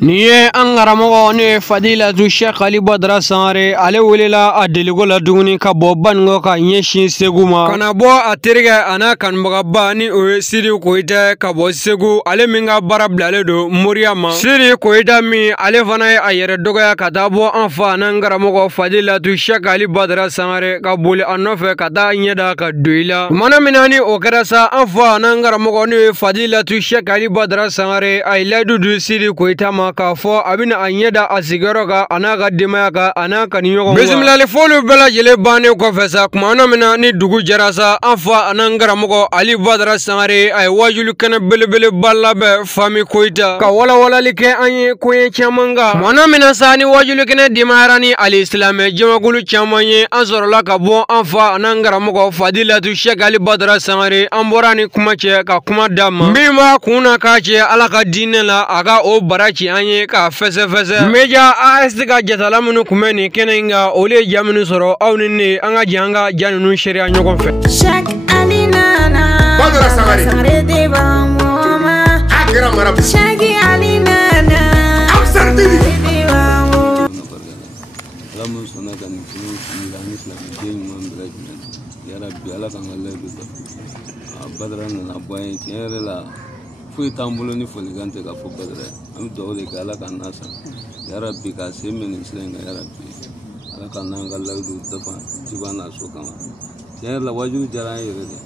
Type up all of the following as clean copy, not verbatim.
Niye an garamo ne Fadila tu Sheikh Ali Badara Sangare ale welela a deligo la duguni ka bɔ baningo ka ɲɛsin Segu ma kana bɔ a terikɛ ana kanbagaba ni o ye Sidi Koyita ka bɔ Segu ale min ka baara bilalen don Moriya ma Sidi Koyita min ale fana ye a yɛrɛ dɔgɔya ka taa bɔ an fa n'an karamɔgɔ Fadila tu Sheikh Ali Badara Sangare ka boli a nɔfɛ ka taa ɲɛda ka don i la mana mina ni o kɛra sa an fa n'an karamɔgɔ ni Fadila tu Sheikh Ali Badara Sangare a ye layidu di Sidi Koyita ma k'a fɔ a bɛna a ɲɛda a sigiyɔrɔ kan a n'a ka denbaya kan a n'a kanuɲɔgɔnw bisimilali fɔliw bɛɛ lajɛlen bannen kɔfɛ sa kumana mina ni dugu jɛra sa an fa an'an karamɔgɔ Ali Badara Sangare a ye wajulu kɛnɛ belebeleba labɛn Fami Koyita ka walawalali kɛ an ye koɲɛ caman kan kumana mina sa ni wajulu kɛnɛ demayara ni alisilamɛ jamakulu caman ye an sɔrɔla ka bɔ an fa an'an karamɔgɔ Fadilatu Sheikh Ali Badara Sangare an bɔra ni kuma cɛ ka kuma d'a ma min b'a kun na k'a cɛ Ala ka diinɛ la a ka o bara ci an ye ka fɛsɛfɛsɛ media AS ka jatala minnu kun bɛ nin kɛnɛ in kan olu ye ja minnu sɔrɔ aw ni ne an ka jɛ an ka ja ninnu sereya ɲɔgɔn fɛ Sheikh Ali nana Badara Sangare de ba moma a kɛra mara Sheikh Ali nana absardini ala mun sɔnna ka nin fini la ni silamɛden ɲuman bɛɛ lajɛlen ya Rabbi ala kan ka layidu dafa Badara nana bɔ an ye tiɲɛ yɛrɛ la foyi t'an bolo ni folikan tɛ ka fɔ Badara an bɛ dugawu de kɛ ala ka n'a san ya Rabbi ka se minɛ nin sira in kan ya Rabbi ala ka n'an ka layidu dafa jiba n'a so kama tiɲɛ yɛrɛ la wajulu diyara an yɛrɛ de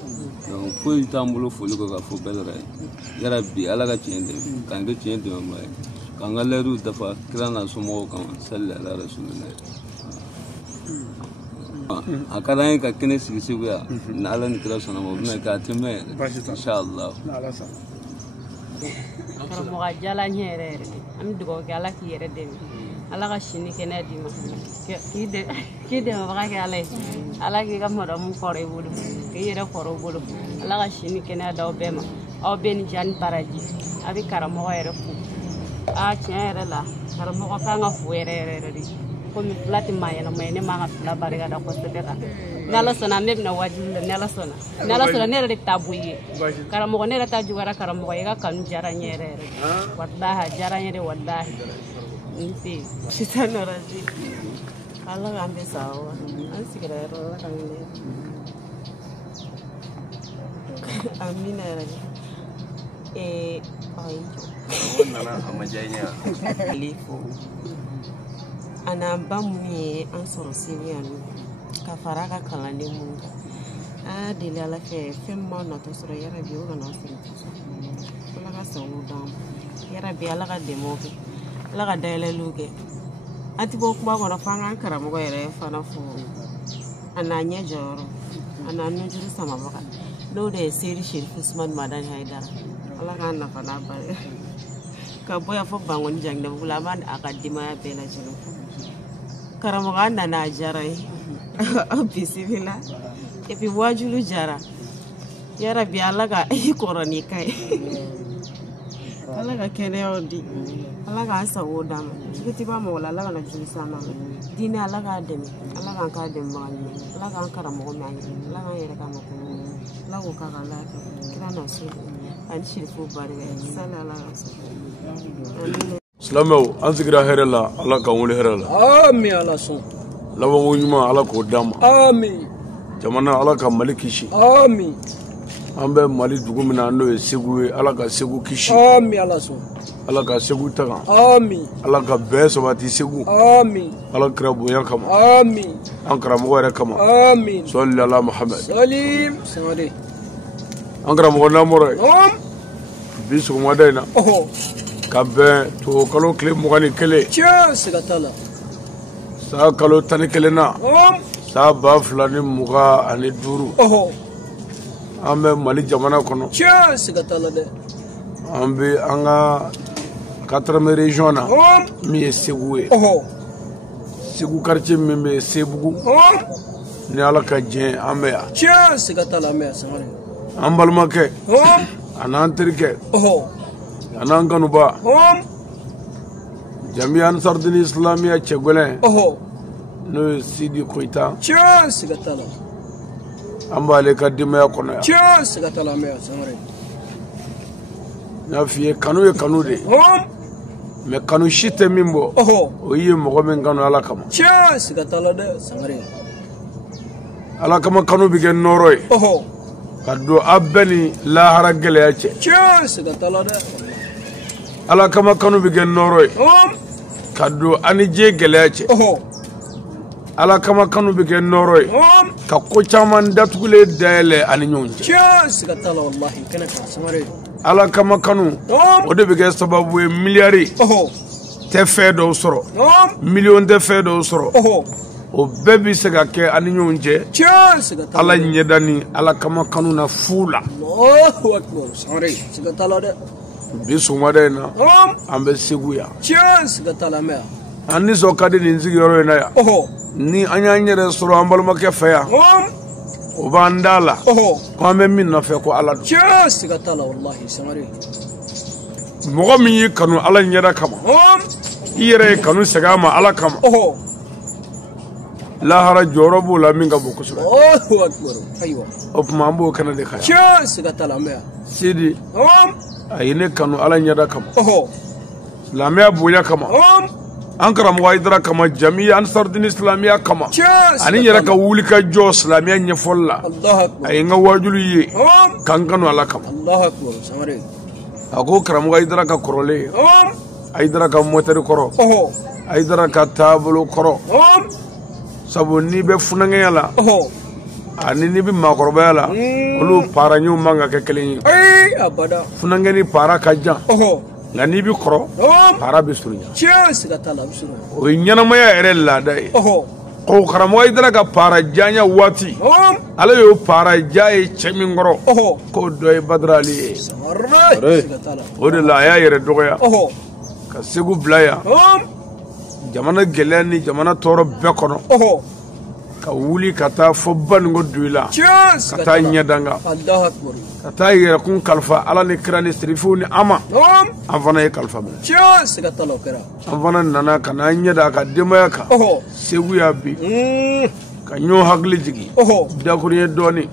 donc foyi t'an bolo foli kɔ ka fɔ Badara ye ya Rabbi ala ka tiɲɛ dɛmɛ k'an kɛ tiɲɛ dɛmɛba ye k'an ka layidu dafa kira n'a somɔgɔw kama salli ala rasulillah a ka d'an ye ka kɛnɛ sigi Segu yan ni ala ni kira sɔnna ma o bɛna kɛ a tɛmɛ yɛrɛ inshallah karamɔgɔ jala ɲɛ yɛrɛ yɛrɛ an bɛ dugawu kɛ ala k'i yɛrɛ dɛmɛ ala ka sini kɛnɛya d'i ma k'i dɛmɛbaga kɛ ala ye ala k'i ka madamu kɔrɔ i bolo k'i yɛrɛ kɔrɔ i bolo ala ka sini kɛnɛya d'aw bɛɛ ma aw bɛɛ ni ja ni baraji a bɛ karamɔgɔ yɛrɛ fo tiɲɛ yɛrɛ la karamɔgɔ kan ka fo yɛrɛ yɛrɛ de komi fila tɛ maa yɛlɛma ye ne man ka fila barika da kosɛbɛ kan ni ala sɔnna ne bɛna wajibi la ni ala sɔnna ne yɛrɛ de taa bɔ i ye karamɔgɔ ne yɛrɛ ta juguyara karamɔgɔ i ka kanu diyara n ye yɛrɛ yɛrɛ walahi a diyara n ye de walahi n tɛ sitan nɔrɔzi ala k'an bɛ sa wa an sigira yɔrɔ la ka minɛ amina yɛrɛ ayi nana a ma diya n ye ale fo an'an ba minnu ye an sɔrɔ Segu yan nɔ ka fara a ka kalanden minnu kan a deli ala fɛ fɛn min b'aw natɔ sɔrɔ yarabi o kana sɔrɔ ala ka sago d'an ma yarabi ala ka dɛmɛw kɛ ala ka dayɛlɛliw kɛ an tɛ bɔ kuma kɔnɔ f'an k'an karamɔgɔ yɛrɛ fana fo a n'a ɲɛ jɔyɔrɔ a n'a nujuru samabaga n'o de ye Seydi Sherif Usmani Madani Hayidara ala k'an nafa n'a barika ka bɔ yan fɔ Bangoni Janginɛbugu la an b'a a ka denbaya bɛɛ lajɛlen fo karamɔgɔ nana a diyara ye bisimila et puis wajulu jara yarabi ala ka i kɔrɔ n'i ka ye ala ka kɛnɛyaw di ala k'an sago d'an ma juguti b'a mɔgɔ la ala kana jugu s'an ma diinɛ ala k'a dɛmɛ ala k'an k'a dɛmɛbaga ɲuman ala k'an karamɔgɔ mɛn an ye ala k'an yɛrɛ k'a ma ko ala k'o k'a ka lafiya kira na so ani sirifu barika sali ala ka so silamɛw an sigira hɛrɛ la ala k'an wuli hɛrɛ la amin ala sɔn labanko ɲuman ala k'o d'an ma amin jamana ala ka Mali kisi amin an bɛ Mali dugu min na n'o ye Segu ye ala ka Segu kisi amin ala sɔn ala ka Segu taga amin ala ka bɛɛ sabati Segu amin ala kira bonya kama amin an karamɔgɔ yɛrɛ kama amin salli ala Muhammad salim sangare an karamɔgɔ namɔrɔ ye bi sɔgɔmada in na ka bɛn tubabukalo tile 21 tiɲɛ siga t'a la saa kalo 11 na saa 2025 an bɛ Mali jamana kɔnɔ tiɲɛ siga t'a la dɛ an bɛ an ka 4e région na min ye Segu ye Segu quartier min bɛ Sebugu ni ala ka jɛn an bɛ yan tiɲɛ siga t'a la an bɛ yan sangare an balimakɛ a n'an terikɛ a n'an kanuba Jamiya Ansarudine Islamiya cɛgɛlɛn n'o ye Sidi Koyita tiɲɛ siga t'a la an b'ale ka denbaya kɔnɔ yan tiɲɛ siga t'a la an bɛ yan sangare n y'a f'i ye kanu ye kanu de ye mais kanu si tɛ min bɔ o ye mɔgɔ min kanu ala kama siga t'a la dɛ Sangare ala kama kanu bɛ kɛ nɔrɔ ye ka don a bɛɛ ni lahara gɛlɛya cɛ siga t'a la dɛ ala kama kanu bɛ kɛ nɔrɔ ye ka don ani diɲɛ gɛlɛya cɛ ala kama kanu bɛ kɛ nɔrɔ ye ka ko caman datugulen dayɛlɛ ani ɲɔgɔn cɛ siga t'a la wallahi kɛnɛ kan Sangare ala kama kanu o de bɛ kɛ sababu ye miliyari tɛ fɛn dɔw sɔrɔ miliyɔn tɛ fɛn dɔw sɔrɔ o bɛɛ bɛ se ka kɛ ani ɲɔgɔn cɛ ala ɲɛda ni ala kama kanu na fu la Allahu akbar Sangare siga t'a la dɛ bi sɔgɔmada in na an bɛ Segu yan siga t'a la mɛ an nisɔn ka di nin sigiyɔrɔ in na yan ni an y'an yɛrɛ sɔrɔ an balimakɛ fɛ yan o b'an da la ko an bɛ min nɔfɛ ko ala don siga t'a la wallahi Sangare mɔgɔ min y'i kanu ala ɲɛda kama i yɛrɛ ye kanu segin a ma ala kama lahara jɔyɔrɔ b'o la min ka bon kosɛbɛ Allahu akbar ayiwa o tuma an b'o kɛnɛ de kan yan siga t'a la mɛ Sidi a ye ne kanu ala ɲɛda kama silamɛya bonya kama an karamɔgɔ Hayidara kama jamiya Ansarudini silamɛya kama ani yɛrɛ ka wuli ka jɔ silamɛya ɲɛfɔli la a ye n ka wajulu ye k'an kanu ala kama Allahu akbar Sangare a ko karamɔgɔ Hayidara ka kɔrɔlen Hayidara ka mɔtɛri kɔrɔ Hayidara ka taabolo kɔrɔ sabu n'i bɛ funangɛya la ani n'i bɛ maakɔrɔbaya la olu para ɲɛw man ka kɛ kelen ye abada funangɛ ni para ka jan nka n'i bɛ kɔrɔ para bɛ surunya siga t'a la a bɛ surunya o ye ɲɛnamaya yɛrɛ laada ye ko karamɔgɔ Hayidara ka para janya waati ale y'o para ja ye cɛ min kɔrɔ k'o dɔ ye Badara Ali ye siga t'a la o de la a y'a yɛrɛ dɔgɔya ka Segu bila yan jamana gɛlɛya ni jamana tɔɔrɔ bɛɛ kɔnɔ ka wuli ka taa fɔ Baningo dugu la ka taa ɲɛdanga ka taa yɛrɛkun kalifa ala ni kira ni serifuw ni ama an fana ye kalifa minɛ siga t'a la o kɛra an fana nana ka n'an ɲɛda a ka denbaya kan Segu y'a bi ka ɲɔgɔn hakili jigin dakuruɲɛ dɔɔni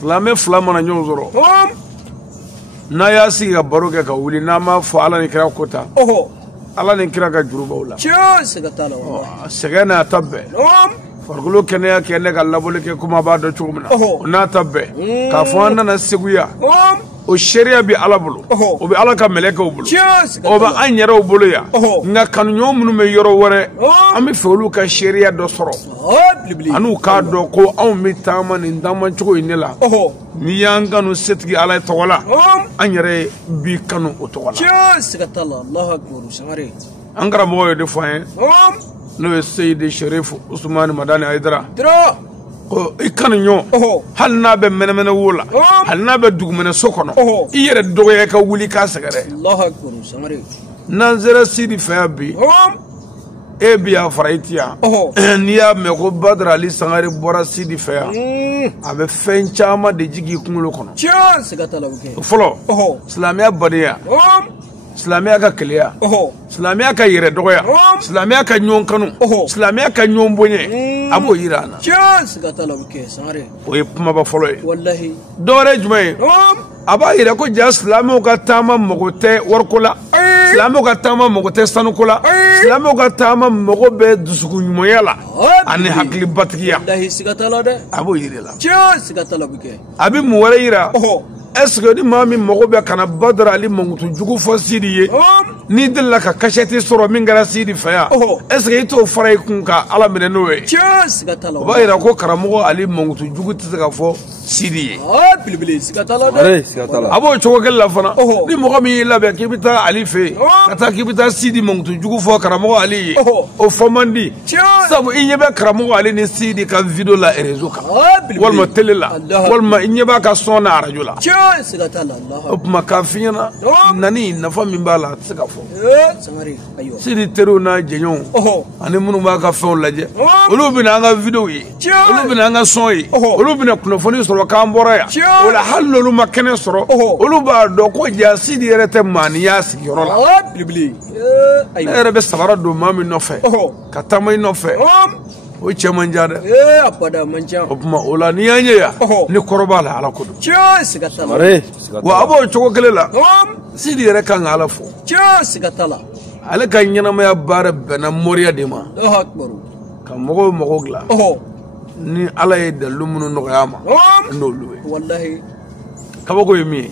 silamɛ fila mana ɲɔgɔn sɔrɔ n'a y'a sigi ka baro kɛ ka wuli n'an m'a fɔ ala ni kira ko ta ala ni kira ka jurubaw la siga t'a la sɛgɛn n'a ta bɛɛ farikolo kɛnɛya kɛ ne ka labɔli kɛ kuma b'a dɔn cogo min na o n'a ta bɛɛ k'a fɔ an nana Segu yan o sariya bɛ ala bolo o bɛ ala ka mɛlɛkɛw bolo o bɛ an yɛrɛw bolo yan nka kanuɲɔgɔn minnu bɛ yɔrɔ wɛrɛ an bɛ fɛ olu ka sariya dɔ sɔrɔ an'u k'a dɔn ko anw bɛ taama nin taamacogo in de la n'i y'an kanu setigi ala tɔgɔ la an yɛrɛ b'i kanu o tɔgɔ la siga t'a la Allahu akbar Sangare an karamɔgɔ ye de fɔ an ye n'o ye Seyidi Sherifu Usumani Madani Hayidara ko i kanu ɲɔgɔn hali n'a bɛ mɛnɛmɛnɛ wo la hali n'a bɛ dugumɛnɛ so kɔnɔ i yɛrɛ dɔgɔya ka wuli k'a sɛgɛrɛ Allahu akbar Sangare n'an sera Sidi fɛ yan bi e bi y'a fara i ti yan n'i y'a mɛn ko Badara Ali Sangare bɔra Sidi fɛ yan a bɛ fɛn caman de jigin i kunkolo kɔnɔ siga t'a la o kɛ fɔlɔ silamɛya badenya silamɛya ka keleya silamɛya ka yɛrɛ dɔgɔya silamɛya ka ɲɔgɔn kanu silamɛya ka ɲɔgɔn bonya a b'o yira an na siga t'a la o kɛ Sangare o ye kumaba fɔlɔ ye wallahi dɔwɛrɛ jumɛn ye a b'a yira ko ja silamɛw ka taama mago tɛ wariko la silamɛw ka taama mago tɛ sanuko la silamɛw ka taama mago bɛ dusukun ɲumanya la ani hakilibatigiya wallahi siga t'a la dɛ a b'o yira la siga t'a la o bɛ kɛ a bɛ mun wɛrɛ yira est-ce que ni maa min mago bɛ kana Badara Ali mankutu jugu fɔ Sidi ye n'i delila ka kasɛti sɔrɔ min kɛra Sidi fɛ yan est-ce que i t'o fara i kun ka ala minɛ n'o ye siga t'a la o b'a yira ko karamɔgɔ Ali mankutu jugu tɛ se ka fɔ Sidi ye belebele siga t'a la dɛ a b'o cogo kelen la fana ni mɔgɔ min y'i labɛn k'i bɛ taa Ali fɛ yen ka taa k'i bɛ taa Sidi mankutu jugu fɔ karamɔgɔ Ali ye o fɔ man di sabu i ɲɛ bɛ karamɔgɔ Ali ni Sidi ka video la réseau kan walima télé la walima i ɲɛ b'a ka son na radio la siga t'a la o tuma k'a f'i ɲɛna nani nafa min b'a la a tɛ se ka fɔ Sangare ayiwa Sidi teriw n'a jɛɲɔgɔnw ani minnu b'a ka fɛnw lajɛ olu bɛna an ka video ye olu bɛna an ka son ye olu bɛna kunnafoni sɔrɔ k'an bɔra yan o la hali n'olu ma kɛnɛ sɔrɔ olu b'a dɔn ko ja Sidi yɛrɛ tɛ maa ni y'a sigiyɔrɔ la ne yɛrɛ bɛ sabara don maa min nɔfɛ ka taama i nɔfɛ o cɛ man ca dɛ abada man ca o tuma o la n'i y'a ye yan ni kɔrɔb'a la ala ko don siga t'a la wa a b'o cogo kelen la Sidi yɛrɛ kan ka ala fo siga t'a la ale ka ɲɛnamaya baara bɛnna moriya de ma ka mɔgɔw dilan ni ala ye dalilu minnu nɔgɔya ma n'olu ye wallahi kabako ye min ye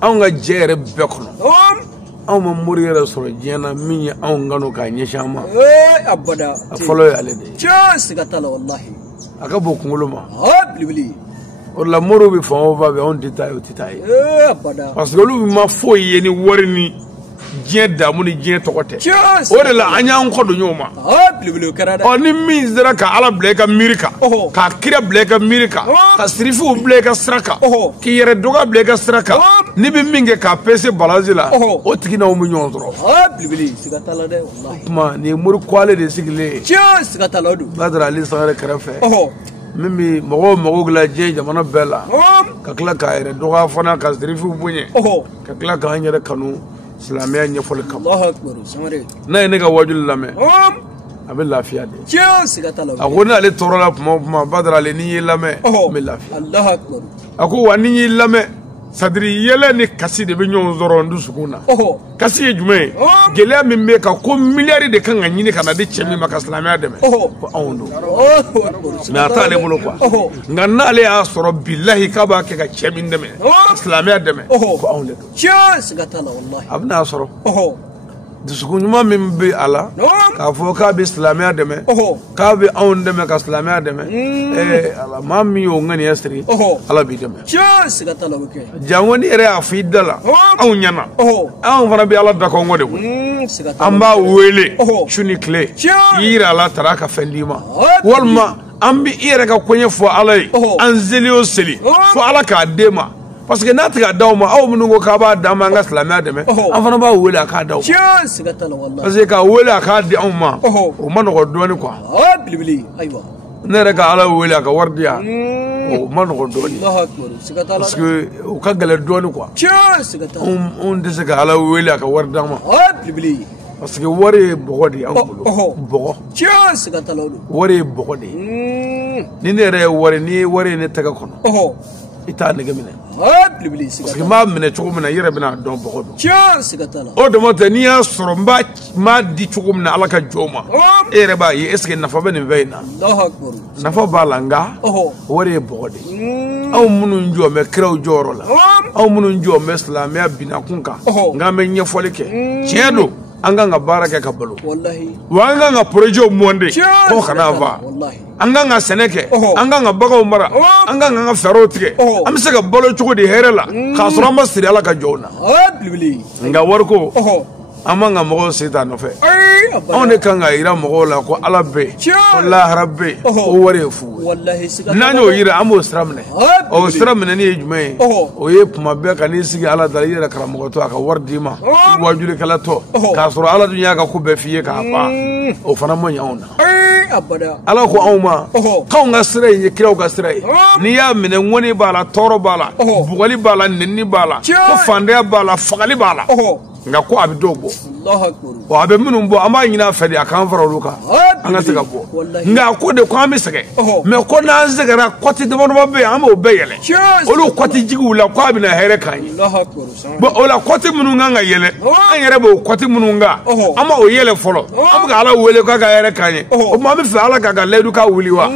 anw ka jɛ yɛrɛ bɛɛ kɔnɔ anw ma mori yɛrɛ sɔrɔ diɲɛ na min ye anw kanu k'a ɲɛsin an ma abada a fɔlɔ ye ale de ye siga t'a la wallahi a ka bon kunkolo ma bilibili o la moriw bɛ fan o fan fɛ anw tɛ taa ye o tɛ taa ye abada parce que olu ma foyi ye ni wari ni diɲɛ damu ni diɲɛ tɔgɔ tɛ o de la an y'an kɔ don ɲɔgɔn ma ni min sera ka ala bila i ka miiri kan ka kira bila i ka miiri kan ka sirifiw bila i ka sira kan k'i yɛrɛ dɔgɔ bila i ka sira kan n'i bɛ min kɛ k'a pese balansi la o tigi n'anw bɛ ɲɔgɔn sɔrɔ o tuma nin ye mori kwale de sigilen ye Badara Ali Sangare kɛrɛfɛ min bɛ mɔgɔw dilan diɲɛ jamana bɛɛ la ka tila k'a yɛrɛ dɔgɔya fana ka sirifiw bonya ka tila k'an yɛrɛ kanu silamɛya ɲɛfɔli kama n'a ye ne ka wajuli lamɛn a bɛ lafiya de a ko n'ale tɔɔrɔla tuma o tuma Badara Ali n'i y'i lamɛn n bɛ lafiya a ko wa n'i y'i lamɛn sadiri yɛlɛ ni kasi de bɛ ɲɔgɔn sɔrɔ n dusukun na kasi ye jumɛn ye gɛlɛya min bɛ ka ko miliyari de kan ka ɲini ka na di cɛ min ma ka silamɛya dɛmɛ ko anw don mɛ a t'ale bolo quoi nka n'ale y'a sɔrɔ bilahi k'a b'a kɛ ka cɛ min dɛmɛ ka silamɛya dɛmɛ ko anw de don a bɛ n'a sɔrɔ dusukun ɲuman min bɛ a la k'a fɔ k'a bɛ silamɛya dɛmɛ k'a bɛ anw dɛmɛ ka silamɛya dɛmɛ ala maa min y'o ŋaniya siri ala b'i dɛmɛ jango ni yɛrɛ y'a fɔ i da la anw ɲɛna anw fana bɛ ala dakɔnkɔ de koyi an b'a wele su ni tile i yira ala taara ka fɛn d'i ma walima an bɛ i yɛrɛ ka koɲɛ fɔ ala ye an seli o seli fo ala k'a d'e ma parce que n'a tɛ ka d'aw ma aw minnu ko k'a b'a d'an ma an ka silamɛya dɛmɛ an fana b'a wele a k'a d'aw ma parce que k'a wele a k'a di anw ma o ma nɔgɔ dɔɔni quoi ne yɛrɛ ka ala wele a ka wari di yan o ma nɔgɔ dɔɔni parce que o ka gɛlɛn dɔɔni quoi anw tɛ se ka ala wele a ka wari d'an ma parce que wari ye bɔgɔ de ye anw bolo bɔgɔ wari ye bɔgɔ de ye ni ne yɛrɛ ye wari n'i ye wari ye ne tɛgɛ kɔnɔ i t'a nege minɛ parce que n b'a minɛ cogo min na i yɛrɛ bɛna dɔn bɔgɔ don o dama tɛ n'i y'a sɔrɔ n b'a di cogo min na ala ka jɔn ma e yɛrɛ b'a ye est ce que nafa bɛ nin fɛn in na nafa b'a la nka wari ye bɔgɔ de ye anw minnu jɔ bɛ kiraw jɔyɔrɔ la anw minnu jɔ bɛ silamɛya binakun kan nka an bɛ ɲɛfɔli kɛ tiɲɛ don an kan ka baara kɛ ka balo wa an kan ka projet monter ko kana fa an kan ka sɛnɛ kɛ an kan ka baganw mara an kan ka fɛɛrɛw tigɛ an bɛ se ka balo cogo di hɛrɛ la k'a sɔrɔ an ma siri ala ka jɔnw na nka wariko an man ka mɔgɔw sen t'a nɔfɛ anw de kan ka yira mɔgɔw la ko ala bɛ yen ko lahara bɛ yen o wari ye fu ye n'an y'o yira an b'o sira minɛ o sira minɛni ye jumɛn ye o ye kuma bɛɛ ka n'i sigi ala dala i yɛrɛ karamɔgɔtɔ a ka wari d'i ma i wajulikɛlatɔ k'a sɔrɔ ala dun y'a ka ko bɛɛ f'i ye k'a ban o fana ma ɲɛ anw na ala ko anw ma k'anw ka sira in ye kiraw ka sira ye n'i y'a minɛ ŋɔni b'a la tɔɔrɔ b'a la bugɔli b'a la nɛnini b'a la ko fandanya b'a la fagali b'a la nka ko a bɛ dɔw bɔ wa a bɛ minnu bɔ an b'a ɲini a fɛ de a k'an fara olu kan an ka se ka bɔ nka a ko de ko an bɛ sɛgɛn mɛ ko n'an sɛgɛnna kɔti dama bɛ yen an b'o bɛɛ yɛlɛ olu kɔti jigiw la ko a bɛna hɛrɛ k'an ye bɔn o la kɔti minnu kan ka yɛlɛ an yɛrɛ b'o kɔti minnu kan an b'o yɛlɛ fɔlɔ an bɛ ka ala wele k'a ka hɛrɛ k'an ye o tuma an bɛ fɛ ala k'a ka layidu ka wuli wa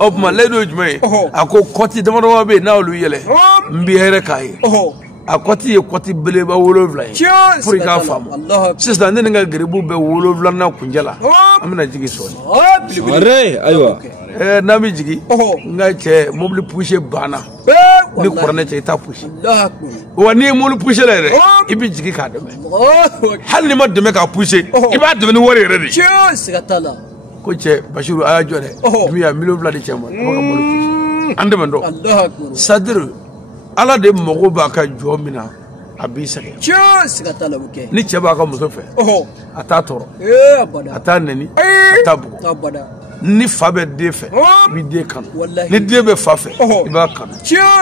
o tuma layidu ye jumɛn ye a ko kɔti dama bɛ yen n'olu yɛlɛ n bɛ hɛrɛ k'an ye a kɔti ye kɔti beleba 7 ye pour i k'a faamu sisan ne ni n ka garibu bɛ 7nan kuncɛ la an bɛna jigin sɔɔni ayiwa n'an bɛ jigin n ka cɛ mobili pushe banna ni kuranɛ cɛ i t'a pushe wa n'i ye mobili pushe la yɛrɛ i bɛ jigin k'a dɛmɛ hali n'i ma dɛmɛ k'a pushe i b'a dɛmɛ ni wari yɛrɛ de ko cɛ Basiru a y'a jɔ dɛ min y'a 7 millions di cɛ ma a b'a ka mobili pushe an dɛmɛ dɔn sadiri ala de mago b'a ka jɔ min na a b'i sɛgɛn ni cɛ b'a ka muso fɛ a t'a tɔɔrɔ a t'a nɛni a t'a bugɔ ni fa bɛ den fɛ i b'i den kanu ni den bɛ fa fɛ i b'a kanu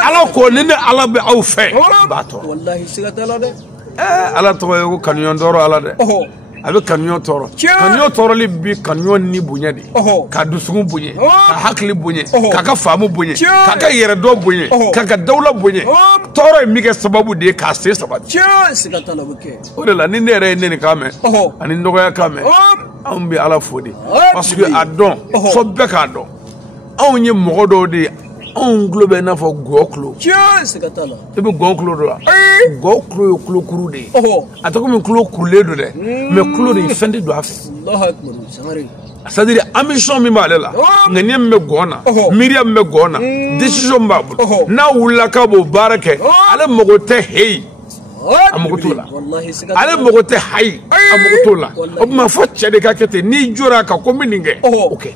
ala ko ni ne ala bɛ aw fɛ i b'a tɔɔrɔ ala tɔgɔ ye ko kanuɲɔgɔn tɔɔrɔ ala dɛ a bɛ kanuɲɔgɔn tɔɔrɔ kanuɲɔgɔn tɔɔrɔli bi kanuɲɔgɔn ni bonya de ka dusukun bonya ka hakili bonya k'a ka faamu bonya k'a ka yɛrɛdɔn bonya k'a ka dawula bonya tɔɔrɔ ye min kɛ sababu de ye k'a se sabati o de la ni ne yɛrɛ ye ne kan mɛn ani nɔgɔya kan mɛn anw bɛ Ala fo de parce que a dɔn fo bɛɛ k'a dɔn anw ye mɔgɔ dɔw de ye anw tulo bɛ i n'a fɔ gɔ tulo i bɛ gɔ tulo dɔn wa gɔ tulo ye tulo kuru de ye a tɔgɔ min tulo kurulen don dɛ mais tulo de fɛn tɛ don a fɛ c'est-à-dire ambition min b'ale la ŋaniya min bɛ gɔ na miiriya min bɛ gɔ na décision min b'a bolo n'a wulila k'a b'o baara kɛ ale mago tɛ heyi a mago t'o la ale mago tɛ hayi a mago t'o la o tuma fɔ cɛ de ka kɛ ten n'i jɔra a kan ko n bɛ nin kɛ o kɛ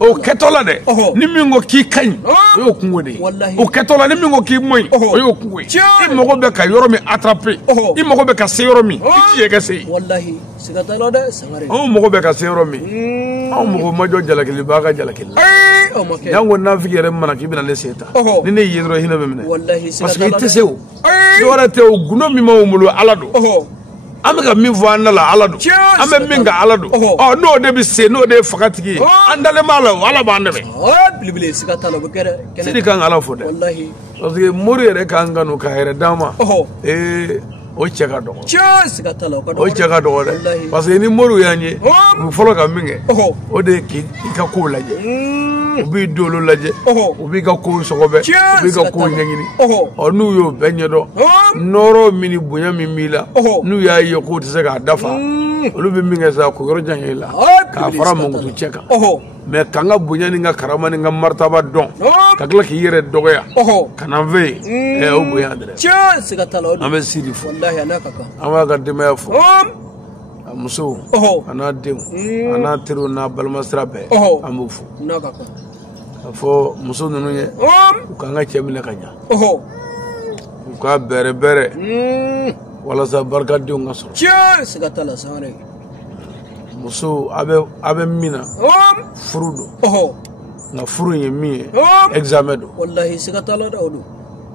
o kɛtɔ la dɛ ni min ko k'i ka ɲi o y'o kungo de ye o kɛtɔ la ni min ko k'i man ɲi o y'o kungo ye i mago bɛ ka yɔrɔ min attraper i mago bɛ ka se yɔrɔ min i t'i yɛ ka se yen anw mago bɛ ka se yɔrɔ min anw mago ma jɔ jalakili b'a ka jalakili y'an ko nafiki yɛrɛ mana k'i bɛna ne se ta ni ne ye dɔrɔn hinɛ bɛ minɛ parce que i tɛ se o dɔwɛrɛ tɛ o gundo min b'anw bolo Ala don an bɛ ka min fɔ an da la Ala don an bɛ min ka Ala don n'o de bɛ se n'o de ye fagatigi ye an dalen b'a la o Ala b'an dɛmɛ sidi kan Ala fo dɛ parce que mori yɛrɛ kan kanu ka yɛrɛ d'an ma o cɛ ka dɔgɔ o cɛ ka dɔgɔ dɛ parce que ni moriw y'an ye u bɛ fɔlɔ ka min kɛ o de ye k'i ka kow lajɛ u b'i dolo lajɛ u b'i ka kow sɔgɔbɛ u b'i ka kow ɲɛɲini n'u y'o bɛɛ ɲɛdɔn nɔɔrɔ min ni bonya min b'i la n'u y'a ye k'u tɛ se k'a dafa olu bɛ min kɛ sa ko yɔrɔ jan ye la k'a fara mankutu cɛ kan mais ka n ka bonya ni n ka karama ni n ka maritaba dɔn ka tila k'i yɛrɛ dɔgɔya ka na n fɛ yen o bonya dɛrɛ an bɛ Sidi fo an b'a ka denbaya fo a musow a n'a denw a n'a teriw n'a balimasira bɛɛ an b'u fo a fɔ muso ninnu ye u k'an ka cɛ minɛ ka ɲa u k'a bɛrɛ bɛrɛ walasa barikadenw ka sɔrɔ muso a bɛ min na furu don nka furu ye min ye examen don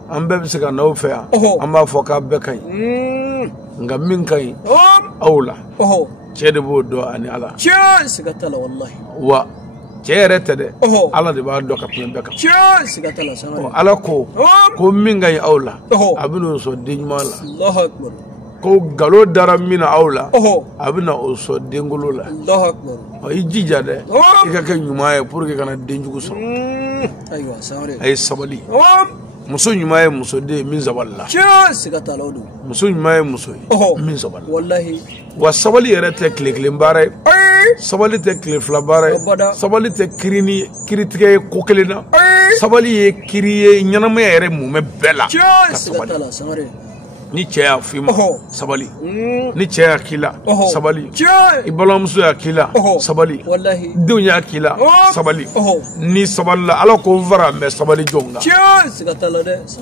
an bɛɛ bɛ se ka n'aw fɛ yan an b'a fɔ k'a bɛɛ ka ɲi nka min ka ɲi aw la cɛ de b'o dɔn ani Ala wa cɛ yɛrɛ tɛ dɛ Ala de b'a dɔn ka tɛmɛ bɛɛ kan Ala ko min ka ɲi aw la a bɛ n'o sɔrɔ den ɲuman la ko nkalon dara min na aw la a bɛ na o sɔrɔ denkolo la i jija dɛ i ka kɛ ɲuman ye pour que kana denjugu sɔrɔ a ye sabali muso ɲuman ye muso den min sabalila muso ɲuman ye muso ye min sabalila wa sabali yɛrɛ tɛ tile kelen baara ye sabali tɛ tile fila baara ye sabali tɛ kiritigɛ ye ko kelen na sabali ye kiri ye ɲɛnamaya yɛrɛ mun bɛ bɛɛ la ka sabali ni cɛ y'a f'i ma sabali ni cɛ y'a k'i la sabali i balimamuso y'a k'i la sabali denw y'a k'i la sabali ni sabalila Ala ko n fara mɛ sabali jɔn kan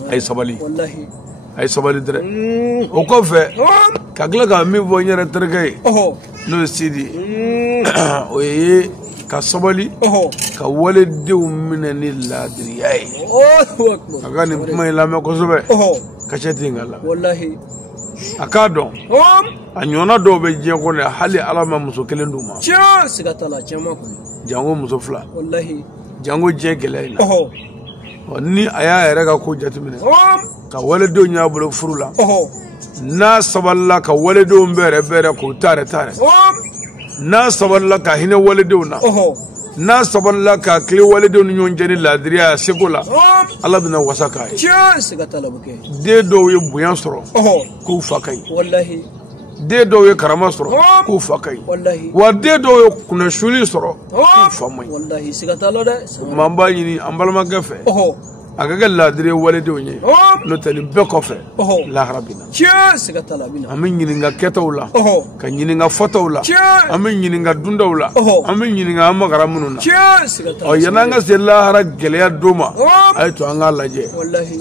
a ye sabali dɛrɛ o kɔfɛ ka tila ka min fɔ n yɛrɛ terikɛ ye n'o ye Sidi o ye ka sabali ka waledenw minɛ ni laadiriya ye a ka nin kuma in lamɛn kosɛbɛ ka cɛ ten ka la a k'a dɔn a ɲɔgɔnna dɔw bɛ diɲɛ kɔnɔ hali Ala ma muso kelen d'u ma jango muso fila jango diɲɛ gɛlɛya in na ni a y'a yɛrɛ ka ko jateminɛ ka waledenw y'a bolo furu la n'a sabalila ka waledenw bɛrɛ k'u taarɛ n'a sabalila ka hinɛ waledenw na n'a sabalila ka tile waledenw ni ɲɔgɔn cɛ ni laadiriya seko la Ala bɛna wasa k'a ye den dɔw ye bonya sɔrɔ k'u fa ka ɲi den dɔw ye karama sɔrɔ k'u fa ka ɲi wa den dɔw ye kunnasuli sɔrɔ k'u fa man ɲi maa b'a ɲini an balimakɛ fɛ a ka kɛ laadiri waledenw ye n'o tɛ nin bɛɛ kɔfɛ lahara bɛ na an bɛ ɲininka kɛtaw la ka ɲininka fɔtaw la an bɛ ɲininka dundaw la an bɛ ɲininka an magara minnu na yan'an ka se lahara gɛlɛya don ma a ye to an k'a lajɛ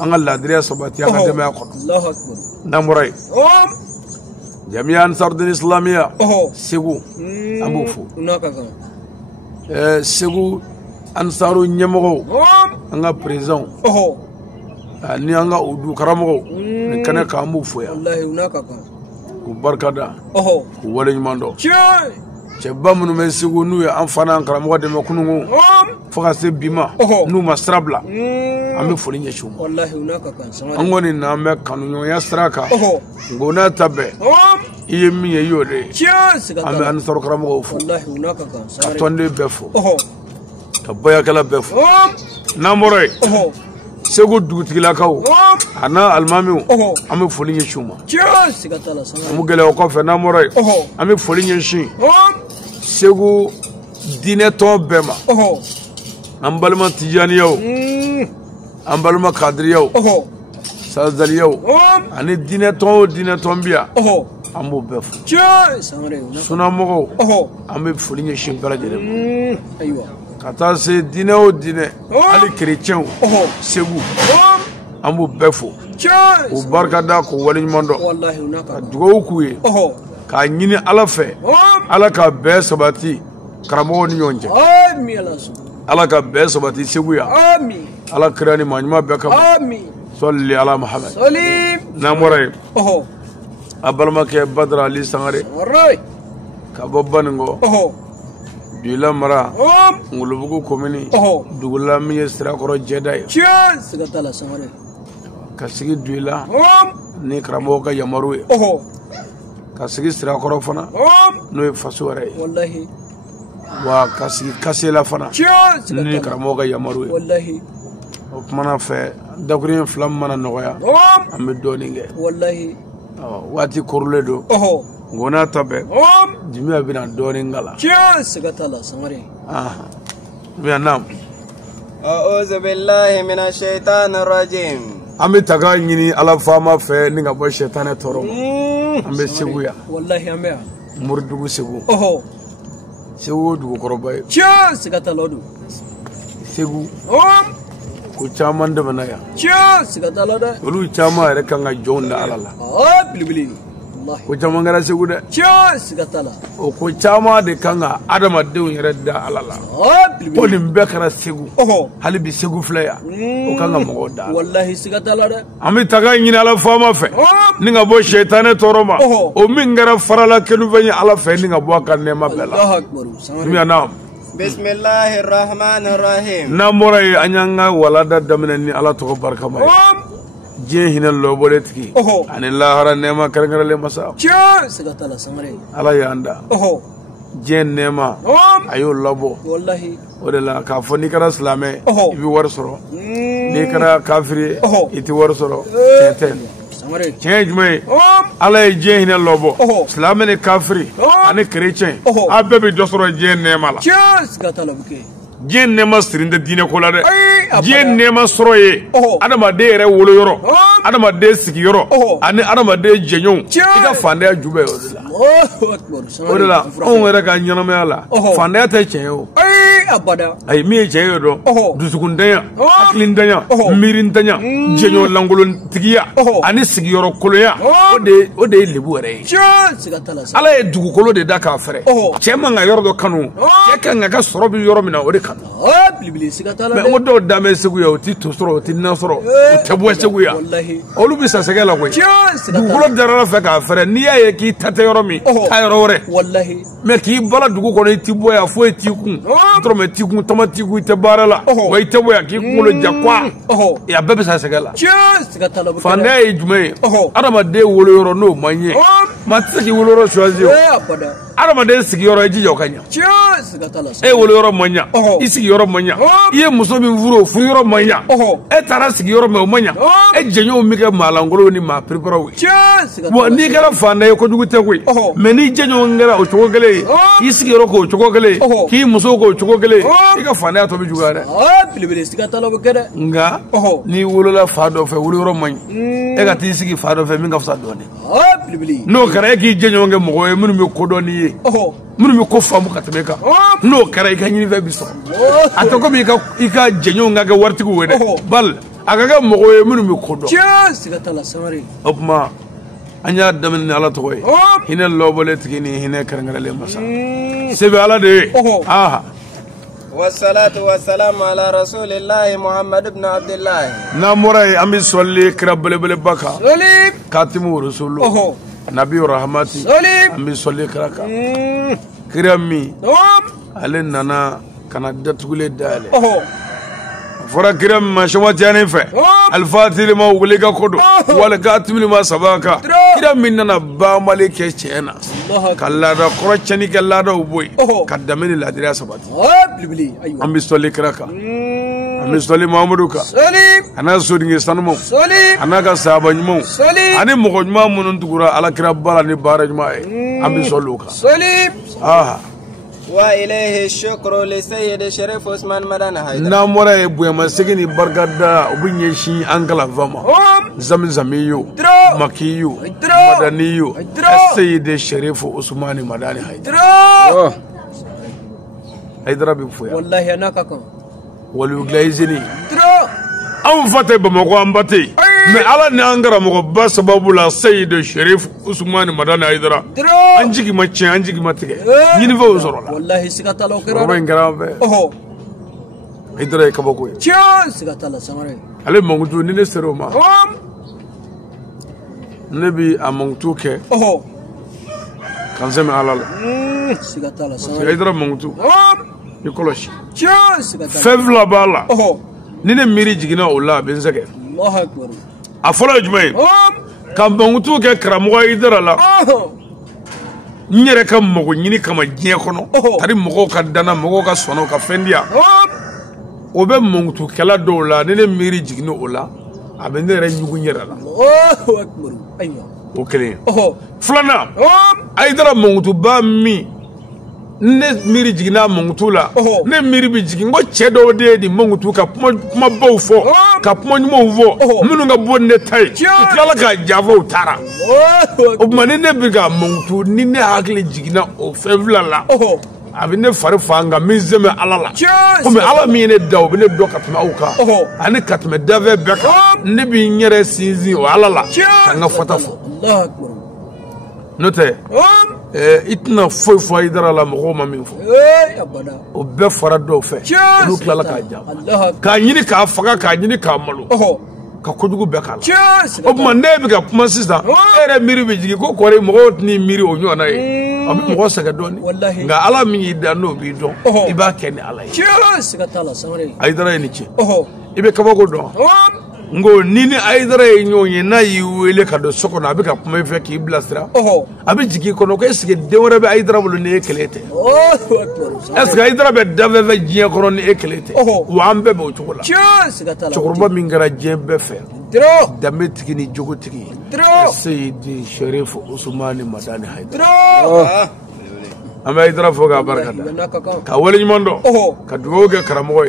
an ka laadiriya sabati an ka denbaya kɔnɔ n'an bɔra yen jamiya ansarudin islamiya Segu an b'o fo Segu ansaru ɲɛmɔgɔw an ka président ni an ka udu karamɔgɔw ni kɛnɛ kan an b'u fo yan k'u barikada Oho. k'u waleɲuman dɔn Tiɲɛ. cɛba minnu bɛ Segu n'u ye an fana an karamɔgɔ dɛmɛ kunungo fo ka se bi ma n'u ma sira bila an bɛ foli ɲɛsin u ma Wallahi u n'a ka kan Sangare. an kɔni n'an bɛ kanuɲɔgɔnya sira kan nka o n'a ta bɛɛ i ye min ye i y'o de ye Tiɲɛ. Siga an t'a bɛ la. an sɔrɔ karamɔgɔw fo Wallahi u n'a ka kan ka Sangare. tɔnden bɛɛ fo Oho. ka bayakɛla bɛɛ fo n'an bɔra yen Oho. Segu dugutigilakaw a n'a alimamiw Oho. an bɛ foli ɲɛsin u ma Tiɲɛ. Siga t'a la an Sangare. bɛ gɛlɛya o kɔfɛ n'an bɔra yen Oho. an bɛ foli ɲɛsin Segu diinɛtɔn bɛɛ ma Oho. an balima tijaniyaw an balima kadiriyaw Oho. sazaliyaw ani diinɛtɔn o diinɛtɔn bi yan Oho. an b'o bɛɛ fo Tiɲɛ. Sangare u n'a ka. sunnamɔgɔw Oho. an bɛ foli ɲɛsin bɛɛ lajɛlen ma Ayiwa. ka taa se diinɛ o diinɛ hali kerecɛnw Segu an b'u bɛɛ fo Tiɲɛ. k'u barikada k'u waleɲuman dɔn Wallahi u n'a ka ka kan. dugawu k'u ye Oho. k'a ɲini Ala fɛ Ala ka bɛɛ sabati karamɔgɔw ni ɲɔgɔn cɛ Amin ala su. Ala ka bɛɛ sabati Segu yan Amin. Ala kira ni maa ɲuman bɛɛ kama Amin. sɔli ala Muhammad Salim. n'an bɔra yen Oho. a balimakɛ Badara Ali Sangare Alright. ka bɔ Baningo Oho. Duila mara Om. Ngolobugu komini Oho. dugula min ye Sirakɔrɔ jɛda ye Tiɲɛ. Siga t'a la Sangare. ka sigi Duila Om. ni karamɔgɔ ka yamaru ye Oho. ka sigi Sirakɔrɔ fana Om. n'o ye faso wɛrɛ ye Wallahi. wa ka sigi Kasela fana Tiɲɛ. Siga ni t'a la. karamɔgɔ ka yamaru ye Wallahi. o kumana fɛ dakuruɲɛ fila min mana nɔgɔya Om. an bɛ dɔɔnin kɛ Wallahi. waati kɔrɔlen don Oho. ngo n'a ta bɛɛ Om. jimiya bɛna dɔɔnin kala Tiɲɛ. Siga t'a la Sangare. Vietnam أعوذ بالله من الشيطان الرجيم an bɛ taga ɲini Ala faama fɛ ni ka bɔ sɛtanɛ tɔɔrɔ ma an bɛ Segu yan Wallahi an bɛ yan. Moridugu Segu Oho. Segu dugukɔrɔba ye Tiɲɛ. Siga t'a la o don. Segu Om. ko caman tɛmɛna yan Tiɲɛ. Siga t'a la dɛ. olu caman yɛrɛ kan ka jɔnw da Ala la Bilibili. Wallahi. ko caman kɛra Segu dɛ Tiɲɛ. Siga t'a la. o ko caman de kan ka adamadenw yɛrɛ da Ala la ko Bilibili. nin bɛɛ kɛra Segu Oho. hali bi Segu filɛ yan o kan ka mɔgɔw da Ala la. Wallahi siga t'a la dɛ. an bɛ taga ɲini Ala faama fɛ ni ka bɔ sɛtanɛ tɔɔrɔ ma o min kɛra farala kɛnufɛn ye Ala fɛ ni ka bɔ a ka nɛɛma bɛɛ la Allahu akbar. Sangare. Vietnam بسم الله الرحمن الرحيم n'an bɔra yen an y'an ka walada daminɛ ni Ala tɔgɔ barikama ye diɲɛ hinɛ lɔbɔlen tigi Oho. ani lahara nɛɛma kɛrɛnkɛrɛnlen masa Tiɲɛ. Siga t'a la Sangare. Ala y'an da Oho. diɲɛ nɛɛma a y'o labɔ Wallahi. o de la k'a fɔ n'i kɛra silamɛ Oho. i bɛ wari sɔrɔ n'i kɛra kafiri ye Oho. i tɛ wari sɔrɔ tiɲɛ tɛ Sangare. tiɲɛ ye jumɛn ye Ala ye diɲɛ hinɛ lɔbɔ Oho. silamɛ ni kafiri ani kerecɛn Oho. a bɛɛ bɛ dɔ sɔrɔ diɲɛ nɛɛma la Tiɲɛ. Siga t'a la o bɛ kɛ. diɲɛ nɛɛma sirin tɛ diinɛ ko la dɛ Ayi. diɲɛ nɛɛma sɔrɔ ye Oho. adamaden yɛrɛ woloyɔrɔ adamaden sigiyɔrɔ Oho. ani adamaden jɛɲɔgɔnw Tiɲɛ. i ka fantanya ju bɛ o de la Allahu akbar. o de la anw yɛrɛ ka ɲɛnamaya la Oho. fantanya tɛ tiɲɛ ye o Ayi abada. ayi min ye tiɲɛ ye dɔn Oho. dusukundanya Oho. hakilintanya Oho. miirintanya jɛɲɔgɔnlankolontigiya Oho. ani sigiyɔrɔ kolonya Oho. o de ye lebu yɛrɛ ye Tiɲɛ. Siga t'a la. Ala ye dugukolo de da k'a fɛrɛ Oho. cɛ man ka yɔrɔ dɔ kanu cɛ kan ka ka sɔrɔ bi yɔrɔ min na o de kanu Bilibili siga t'a la mɛ dɛ. n ko dɔw dan bɛ Segu yan o ti to sɔrɔ o ti na sɔrɔ o tɛ bɔ Segu yan Wallahi. olu bɛ sa sɛgɛ la koyi Tiɲɛ. Siga t'a la. dugukolo darala fɛ k'a fɛrɛ n'i y'a ye k'i ta tɛ yɔrɔ min Oho. taa yɔrɔ wɛrɛ Wallahi. mɛ k'i bala dugu kɔnɔ i ti bɔ yan foyi t'i kun dɔrɔmɛ t'i kun tama t'i kun i tɛ baara la Oho. wa i tɛ bɔ yan k'i kunkolo ja kwa Oho. a bɛɛ bɛ sa sɛgɛ la Tiɲɛ. Siga t'a la o bɛ kɛ dɛ. fantanya ye jumɛn ye Oho. adamaden woloyɔrɔ n'o man ɲɛ maa tɛ se k'i woloyɔrɔ choisir o Abada. adamaden sigiyɔrɔ i jija o ka ɲa Tiɲɛ. Siga t'a la. e woloyɔrɔ man ɲa Oho. i sigiyɔrɔ man ɲa Oho. i ye muso min furu o furuyɔrɔ man ɲa Oho. e taara sigiyɔrɔ min o man ɲa Oho. e jɛɲɔgɔnw bɛ kɛ maa lankolonw ni maa pereperaw ye Tiɲɛ. Siga t'a bon la. n'i kɛra fantan ye kojugu tɛ koyi Oho. mɛ n'i jɛɲɔgɔn kɛra o cogo kelen ye Oho. k'i sigiyɔrɔ k'o cogo kelen ye Oho. k'i muso k'o cogo kelen ye Oho. i ka fantanya tɔ bɛ juguya dɛ Bilibili siga t'a la o bɛ kɛ dɛ. nka Oho. n'i wolola fa dɔ fɛ woloyɔrɔ man ɲi e ka t'i sigi fa dɔ fɛ min ka fisa dɔɔnin Bilibili. n'o kɛra e k'i jɛɲɔgɔn kɛ mɔgɔ ye minnu bɛ ko dɔn n'i ye Oho. minnu bɛ ko faamu ka tɛmɛ e kan n'o kɛra i ka ɲinifɛn bi sɔrɔ a tɛ komi i ka jɛɲɔgɔn ka kɛ waritigiw ye dɛ Oho. bali a ka kɛ mɔgɔ ye minnu bɛ ko dɔn Tiɲɛ. Siga t'a la Sangare. o tuma an y'a daminɛ ni Ala tɔgɔ ye Oho. hinɛ lɔbɔlen tigi ni hinɛ kɛrɛnkɛrɛnlen masa se bɛ Ala de ye Oho. aha والصلاة والسلام على رسول الله محمد بن عبد الله n'an bɔra yen an bɛ sɔlili kira belebeleba kan Loli. katimu rasulu Oho. Nabi rahmati ambi solli kraka kirami ale nana kana datugule dale fora kiram ma shawati yani fe al-fatih ma uliga kodo wala katimil ma sabaka kiram min nana ba malike chena kala da qurachani kala da uboy kadamini la dira sabati ambi solli kraka ambi solli mamuduka ana sodinge sanmo ana ka sabanymo ani mogojma munun tugura ala kirabala ni barajma ambi solluka وإليه الشكر لسيد شريف عثمان مدان هيدر نامورا يبويا مسكيني برغدا وبنيشي أنكلا فما زمزميو مكيو مدانيو السيد شريف عثمان مدان هيدر هيدر بفويا والله أنا كاكا ولوغلايزني أو فتى بمقو أمباتي mais ala ni angara mo ba sababu la sayyid sharif usman madana haydara anjigi macce anjigi matike yini fa usoro la wallahi sikata lo kira ro ngara be haydara ka bako sikata la samare ale mangutu ni ne sero ma nabi amangutu ke kan zeme ala la sikata la samare haydara mangutu ni koloshi fevla bala ni ne miri jigina o la ben zake الله أكبر أفلا جمعين كم بنتو كرام وايدر لا نيرة كم مغنيني كم جيكونو تري مغو كدانا مغو كسوانو كفنديا وبه منتو كلا دولا نيني ميري جيكنو أولا أبندي رنجو نيرة لا الله أكبر أيوة وكلين فلانا أيدر منتو بامي ne miri jigina mongtula ne miri bi jigingo chedo de di mongtu ka kuma bawfo ka kuma nyumo vo minu nga bonne tay kala ka javo tara o mane ne biga mongtu ni ne hakle jigina o fevla la abine farfanga mizeme alala kuma ala mi ne daw bine do katma auka ani katma dave beka ne bi nyere sinzi o alala nga fotafo الله أكبر note itna foi dara la mogoma minfo abada o be fara do fe lu kala ka jam ka nyini ka faga ka nyini ka malu ka kodugu be kala o ma nebi ka kuma sista ere miri be jigi ko kore mo ni miri o nyona e abi mo saga doni nga ala mi yida no bi don iba keni ala yi siga tala samare ay dara ni ci ibe ka bago do ngo nini aidara nyonye na yiwele ka do soko na bika kuma fe ki blastra abi jigi kono ko eske dewre be aidara bulu ne ekelete eske aidara be dave ve jie kono ne ekelete wa ambe be chukula chukurba mingara jembe fe dambe tikini jogo tiki sayyid sharif usman madani haydara ama idra foga barakata ka wali mondo ka doge karamoy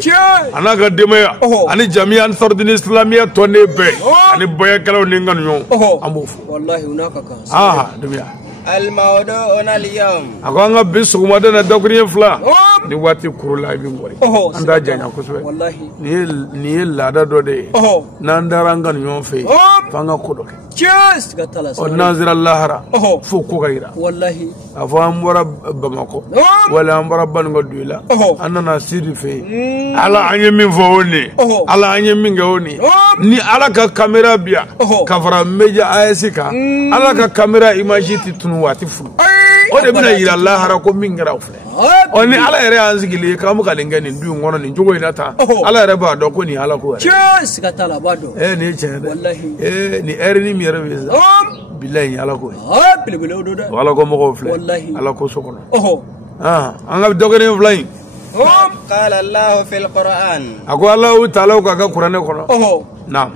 anaka demaya ani jami'an sardin islamiyya tonne be ani boya kalaw ningan nyo amufu wallahi hunaka ka demaya الموضوع اليوم akwanga bisu madana dogri fla ni wati kurula bi ngori anda janya kuswe wallahi ni lada do de nandarangan nyo fe fanga kodoke cheers gatala o nazira lahara fu ko gaira wallahi afam wara bamako wala ambara bango duila anana sidi fe ala anye min fo woni ala anye min ga woni ni ala ka camera biya kavara meja asika ala ka camera image titunu wati fu o de bina ila lahara ko min gara ufle oni ala ere anzigile ka mu kalenga ni ndu ngono ni jogo inata ala ere ba do ko ni ala ko cheers gatala bado ni chede wallahi ni ere ni mere beza billahi ala ko bilbilo ododa wala ko mo ko ufle wallahi ala ko sokono anga dogere flying قال الله في القرآن أقول الله تعالى وكذا قرآن يقول نعم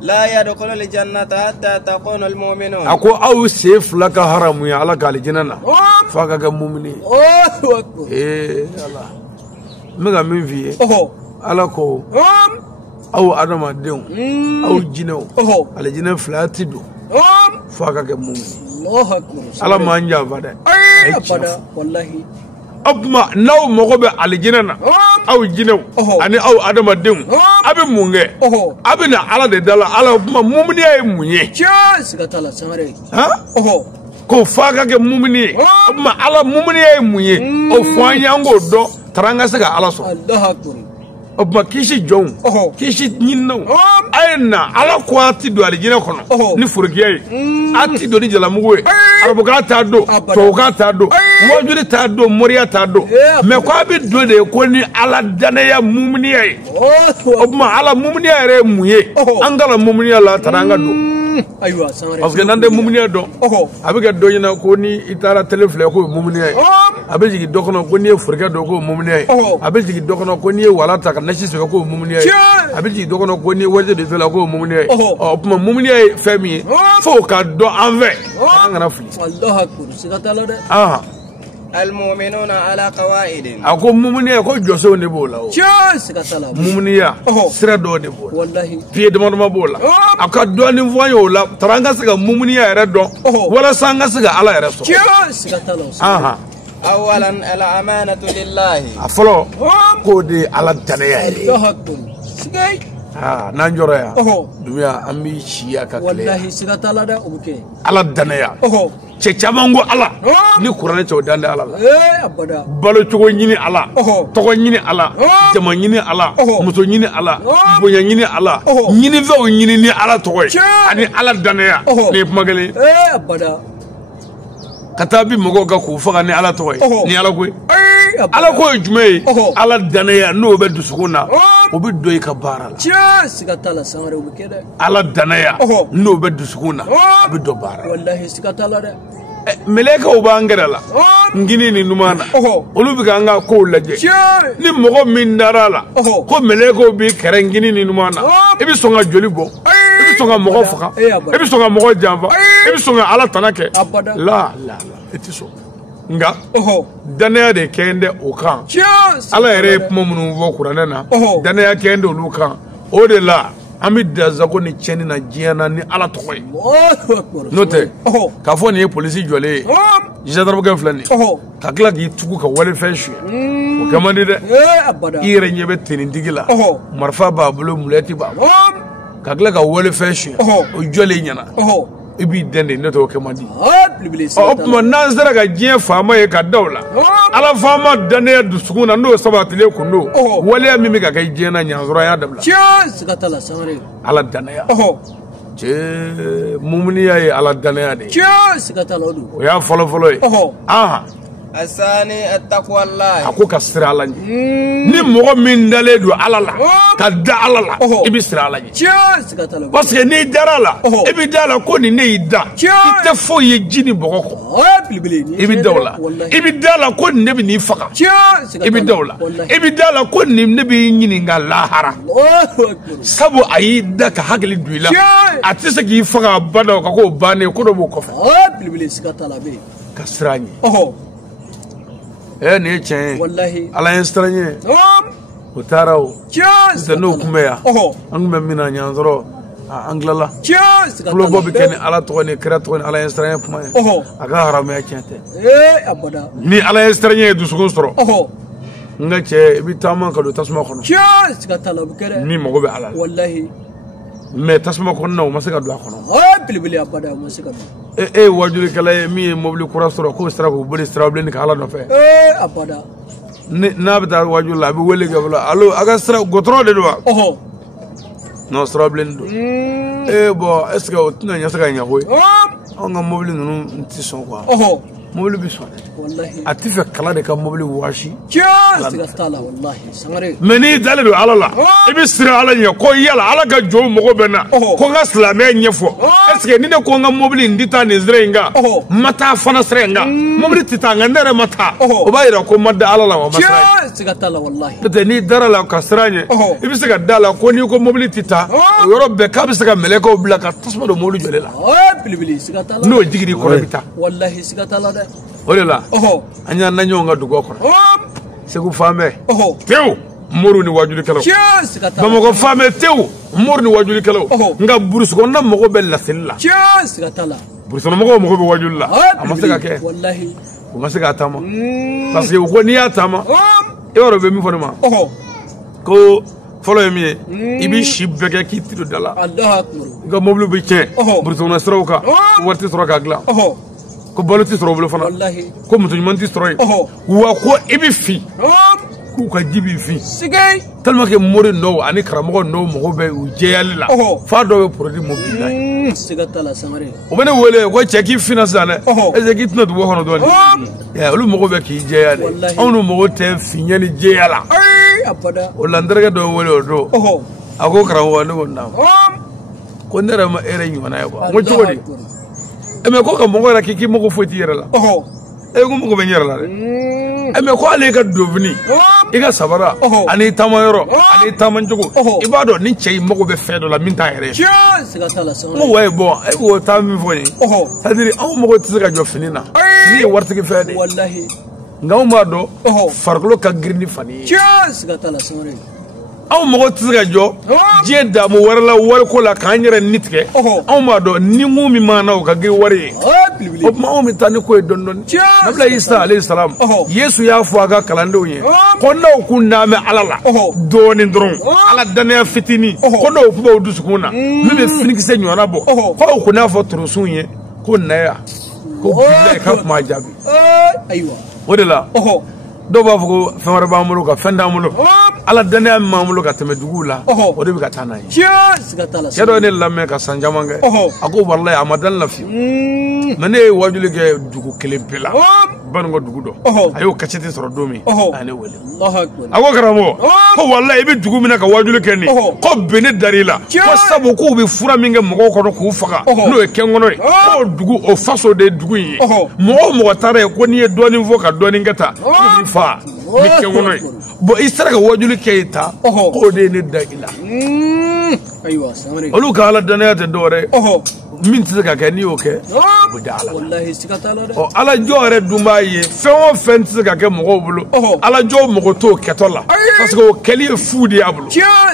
لا يدخل الجنة حتى تكون المؤمنون أقول أو سيف لك حرام يا الله قال جننا فكذا مؤمنين إيه الله مغا من فيه الله كو أو آدم أديم أو جنو على جنة فلاتيدو فكذا مؤمن الله أكبر الله ما أنجا فدا والله abma naw mogo be aljinana aw jinaw ani aw adama dem abi munge abi na ala de dala ala ma mumni ay munye cheers gatala samare ko faga ke mumni abma ala mumni ay munye o fanya ngo do taranga sega ala so allah akbar o kuma kisi jɔnw kisi ɲininaw a ye na ala ko a ti don alijinɛ kɔnɔ ni forokiya ye a ti don ni jalamugu ye arabukan t'a don tubabukan t'a don mɔjuri t'a don moriya t'a don mais ko a bɛ don de ko ni ala danaya mumuniya ye o kuma ala mumuniya yɛrɛ ye mun ye an ka la mumuniya la tara an ka don parce que n'an tɛ mumuniya dɔn a bɛ kɛ dɔ ɲɛna ko ni i taara tele filɛ k'o ye mumuniya ye a bɛ jigin dɔ kɔnɔ ko n'i ye forokɛ dɔn k'o ye mumuniya ye a bɛ jigin dɔ kɔnɔ ko n'i ye wala ta ka nasi sɛbɛ k'o ye mumuniya ye a bɛ jigin dɔ kɔnɔ ko n'i ye wajɛ de to la k'o ye mumuniya ye o tuma mumuniya ye fɛn min ye fo ka dɔn an fɛ an kana fili المؤمنون على قواعد ako mumuniya ko jɔsenw de b'o la o mumuniya sira dɔ de b'o la pied dama dama b'o la a ka dɔɔnin fɔ an ye o la tara an ka se ka mumuniya yɛrɛ dɔn walasa an ka se ka ala yɛrɛ sɔrɔ أولا الأمانة لله a fɔlɔ k'o de ye ala danaya ye n'an jɔra yan dunuya an bɛ siya ka kile ala danaya cɛ caman ko ala ni kuranɛ cɛw dan de ala la balo cogo ɲini ala tɔgɔ ɲini ala jama ɲini ala muso ɲini ala bonya ɲini ala ɲini fɛnw ɲini ni ala tɔgɔ ye ani ala danaya ni ye kuma kelen ka taa bi mɔgɔw ka k'u faga ni ala tɔgɔ ye ni ala ko ye ala ko ye jumɛn ye ala danaya n'o bɛ dusukun na o bɛ don i ka baara la ala danaya n'o bɛ dusukun na a bɛ don baara la mɛlɛkɛw b'an gɛrɛ la ngini ni numan na olu bɛ k'an ka kow lajɛ ni mɔgɔ min dara la ko mɛlɛkɛw b'i kɛrɛ ngini ni numan na i bɛ sɔn ka joli bɔ i bɛ sɔn ka mɔgɔ faga i bɛ sɔn ka mɔgɔ janfa i bɛ sɔn ka ala tana kɛ la i tɛ sɔn nka danaya de kɛn dɛ o kan ala yɛrɛ ye kuma minnu fɔ kuranɛ na danaya kɛn dɛ olu kan o de la an bɛ dazago ni tiɲɛni na diɲɛ na ni ala tɔgɔ ye n'o tɛ k'a fɔ nin ye polisi jɔlen ye gendarmekɛ filɛ nin ye ka tila k'i tugu ka walifɛn suyɛ o kɛ man di dɛ i yɛrɛ ɲɛ bɛ tenintigi la marifa b'a bolo mulɛti b'a bolo ka tila ka walifɛn suyɛ o jɔlen ɲɛna i b'i dɛn de ne t'o kɛ man di o tuma n'an sera ka diɲɛ faama ye ka da o la ala faama danaya dusukun na n'o sabatilen kun don waleya min bɛ ka kɛ diɲɛ na ɲansɔrɔ y'a dabila ala danaya cɛ mumuniya ye ala danaya de ye o y'a fɔlɔ-fɔlɔ ye الثاني التقوى الله ako ka sira ala ɲɛ ni mɔgɔ min dalen don ala la ka da ala la i bɛ sira ala ɲɛ parce que n'i dara la i bɛ da la ko nin ne y'i da i tɛ foyi ye ji ni bɔgɔ kɔ i bɛ da o la i bɛ da la ko nin ne bɛ n'i faga i bɛ da o la i bɛ da la ko nin ne b'i ɲininka lahara sabu a y'i da ka hakili don i la a tɛ se k'i faga bada o ka k'o bannen ko dɔ b'o kɔfɛ ka sira ɲɛ nin ye tiɲɛ ye ala ye siran ye o taara o sisan n'o kun bɛ yan an kun bɛ min na ɲansɔrɔ an tilala kulobɔ bɛ kɛ ni ala tɔgɔ ni kira tɔgɔ ni ala ye siran ye kuma ye a ka haramuya tiɲɛ tɛ ni ala ye siran ye dusukun sɔrɔ n ka cɛ i bɛ taama ka don tasuma kɔnɔ min mago bɛ ala la mais tasuma kɔnɔna o ma se ka don a kɔnɔ e wajulikɛla ye min ye mobili kura sɔrɔ k'o sira k'o boli sirabilenni ka ala nɔfɛ n'a bɛ taa wajuli la a bɛ wele kɛ fɔlɔ alo a ka sira gɔtɔrɔ de don wa non sirabilenni don bɔn est ce que o tɛna ɲɛ se ka ɲɛ koyi anw ka mobili ninnu tɛ sɔn quoi mobili bɛ sɔn a tɛ fɛ kala de ka mobili wɔsi mais n'i dalen don ala la i bɛ siran ala ɲɛ ko yala ala ka jɔn mɔgɔ bɛ na ko n ka silamɛya ɲɛfɔ est ce que ni ne ko n ka mobili in tɛ taa nin sira in kan n ma taa fana sira in kan mobili tɛ taa nka ne yɛrɛ ma taa o b'a yira ko n ma da ala la wa n ma sira ye n'o tɛ n'i dara la ka siran ɲɛ i bɛ se ka da la ko n'i ko mobili tɛ taa o yɔrɔ bɛɛ k'a bɛ se ka mɛlɛkɛw bila ka tasuma don mobili jɔlen la n'o jigin kɔrɔ bɛ taa o de la an y'an na ɲɔgɔn ka dugaw kɔnɔ segu faamɛ tewu mori ni wajulikɛlaw bamakɔ faamɛ tewu mori ni wajulikɛlaw nka burusi kɔnɔna mɔgɔw bɛ laseli la burusi kɔnɔ mɔgɔw mago bɛ wajuli la a ma se ka kɛ o ma se k'a taama parce que u ko n'i y'a taama e yɔrɔ bɛ min fɔ ne ma ko fɔlɔ ye min ye i b'i si bɛɛ kɛ k'i tiro da la i ka mobili bɛ tiɲɛ burusi kɔnɔ siraw kan wari tɛ sɔrɔ k'a dilan ko balo tɛ sɔrɔ o bolo fana ko muso ɲuman tɛ sɔrɔ yen wa ko i bɛ fin b'u ka jibi fin Sigay. tellement que mori no ani karamɔgɔ no mɔgɔ bɛ u jɛyali la fa dɔ bɛ produit mobile Sigatala Samare. o bɛ ne wele ko cɛ k'i finna sisan dɛ est-ce que k'i tɛna dugu kɔnɔ dɔɔni olu mɔgɔ bɛ k'i jɛya de anw nu mɔgɔ tɛ fiɲɛ ni jɛya la Abada. o la n terikɛ dɔ wele o don a ko karamɔgɔ ne ko naamu ko ne yɛrɛ ma e yɛrɛ ɲɔgɔnna ye quoi n ko cogo di mais ko ka mɔgɔ yɛrɛ k'i mago foyi t'i yɛrɛ la e ko mago bɛ n yɛrɛ la dɛ mais ko ale ka dofini i ka sabara ani tamayɔrɔ ani tamancogo i b'a dɔn ni cɛ i mago bɛ fɛn dɔ la min t'a yɛrɛ ye Sigatala Samare. n ko wayi bɔn e k'o taa min fɔ n ye c'est-à-dire anw mago tɛ se ka jɔ fini na min ye waritigi fɛn de ye Wallahi. nka anw b'a dɔn farikolo ka girin ni fani ye Sigatala Samare. anw mago tɛ se ka jɔ diɲɛ daamu wɛrɛ la wariko la k'an yɛrɛ ni tigɛ anw b'a dɔn ni mun min m'an na o ka girin wari ye o tuma anw bɛ taa ni ko ye dɔɔni dɔɔni nabila isa alayhi salam yesu y'a fɔ a ka kalandenw ye ko n'aw kun daan bɛ ala la dɔɔni dɔrɔn ala danaya fitinin ko n'aw kun b'aw dusukun na min bɛ finikisɛ ɲɔgɔnna bɔ f'aw kun n'a fɔ torosun ye ko naya ko bilayi k'a kun b'a jaabi Ayiwa. o de la dɔw b'a fɔ ko fɛn wɛrɛ b'an bolo ka fɛn t'an bolo ala danaya min b'an bolo ka tɛmɛ duguw la o de bɛ ka taa n'a ye Sigatala cɛ dɔ ye ne lamɛn ka san caman kɛ a ko walayi a ma da ne la fiyewu mais ne ye wajuli kɛ dugu kelen pe la banikɔ dugu dɔ a y'o kasɛti sɔrɔ don min a ye ne wele a ko karamɔgɔ ko walayi i bɛ dugu min na ka wajuli kɛ nin ko bɛn ne dar'i la ko sabu k'u bɛ fura min kɛ mɔgɔw kɔnɔ k'u faga n'o ye kɛnkɔnɔ ye k'o dugu o faso de ye dugu in ye mɔgɔ o mɔgɔ taara yen ko n'i ye dɔɔnin fɔ ka dɔɔnin kɛ ta k'u b'i fa ni kɛnkɔnɔ ye bon i sera ka wajuli kɛ yen ta k'o de ye ne da i la Ayiwa Samare. olu ka ala danaya tɛ dɔwɛrɛ min tɛ se ka kɛ n'i y'o kɛ o bɛ da ala la Wallahi sigatala de. ala jɔ yɛrɛ dun b'a ye fɛn o fɛn tɛ se ka kɛ mɔgɔw bolo ala jɔ mɔgɔ t'o kɛtɔ la parce que o kɛli ye fu de y'a bolo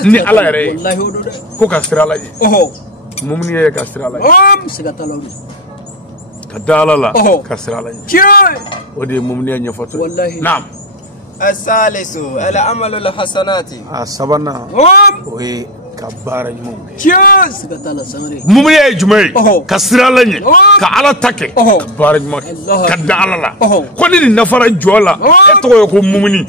ni ala yɛrɛ ye Wallahi o do de. ko ka sira ala ye mumuni ye ka sira ala ye Sigatala de. ka da ala la ka sira ala ye o de ye mumuni ye ɲɛfɔtɔ Wallahi. naam الثالث العمل الحسنات a sabanan o ye ka baara ɲumanw kɛ Sigatala Samare. mumuni ye jumɛn ye ka sira ala ɲɛ ka ala ta kɛ ka baara ɲuman kɛ ka da ala la ko ni nin nafara jɔ la e tɔgɔ ye ko mumuni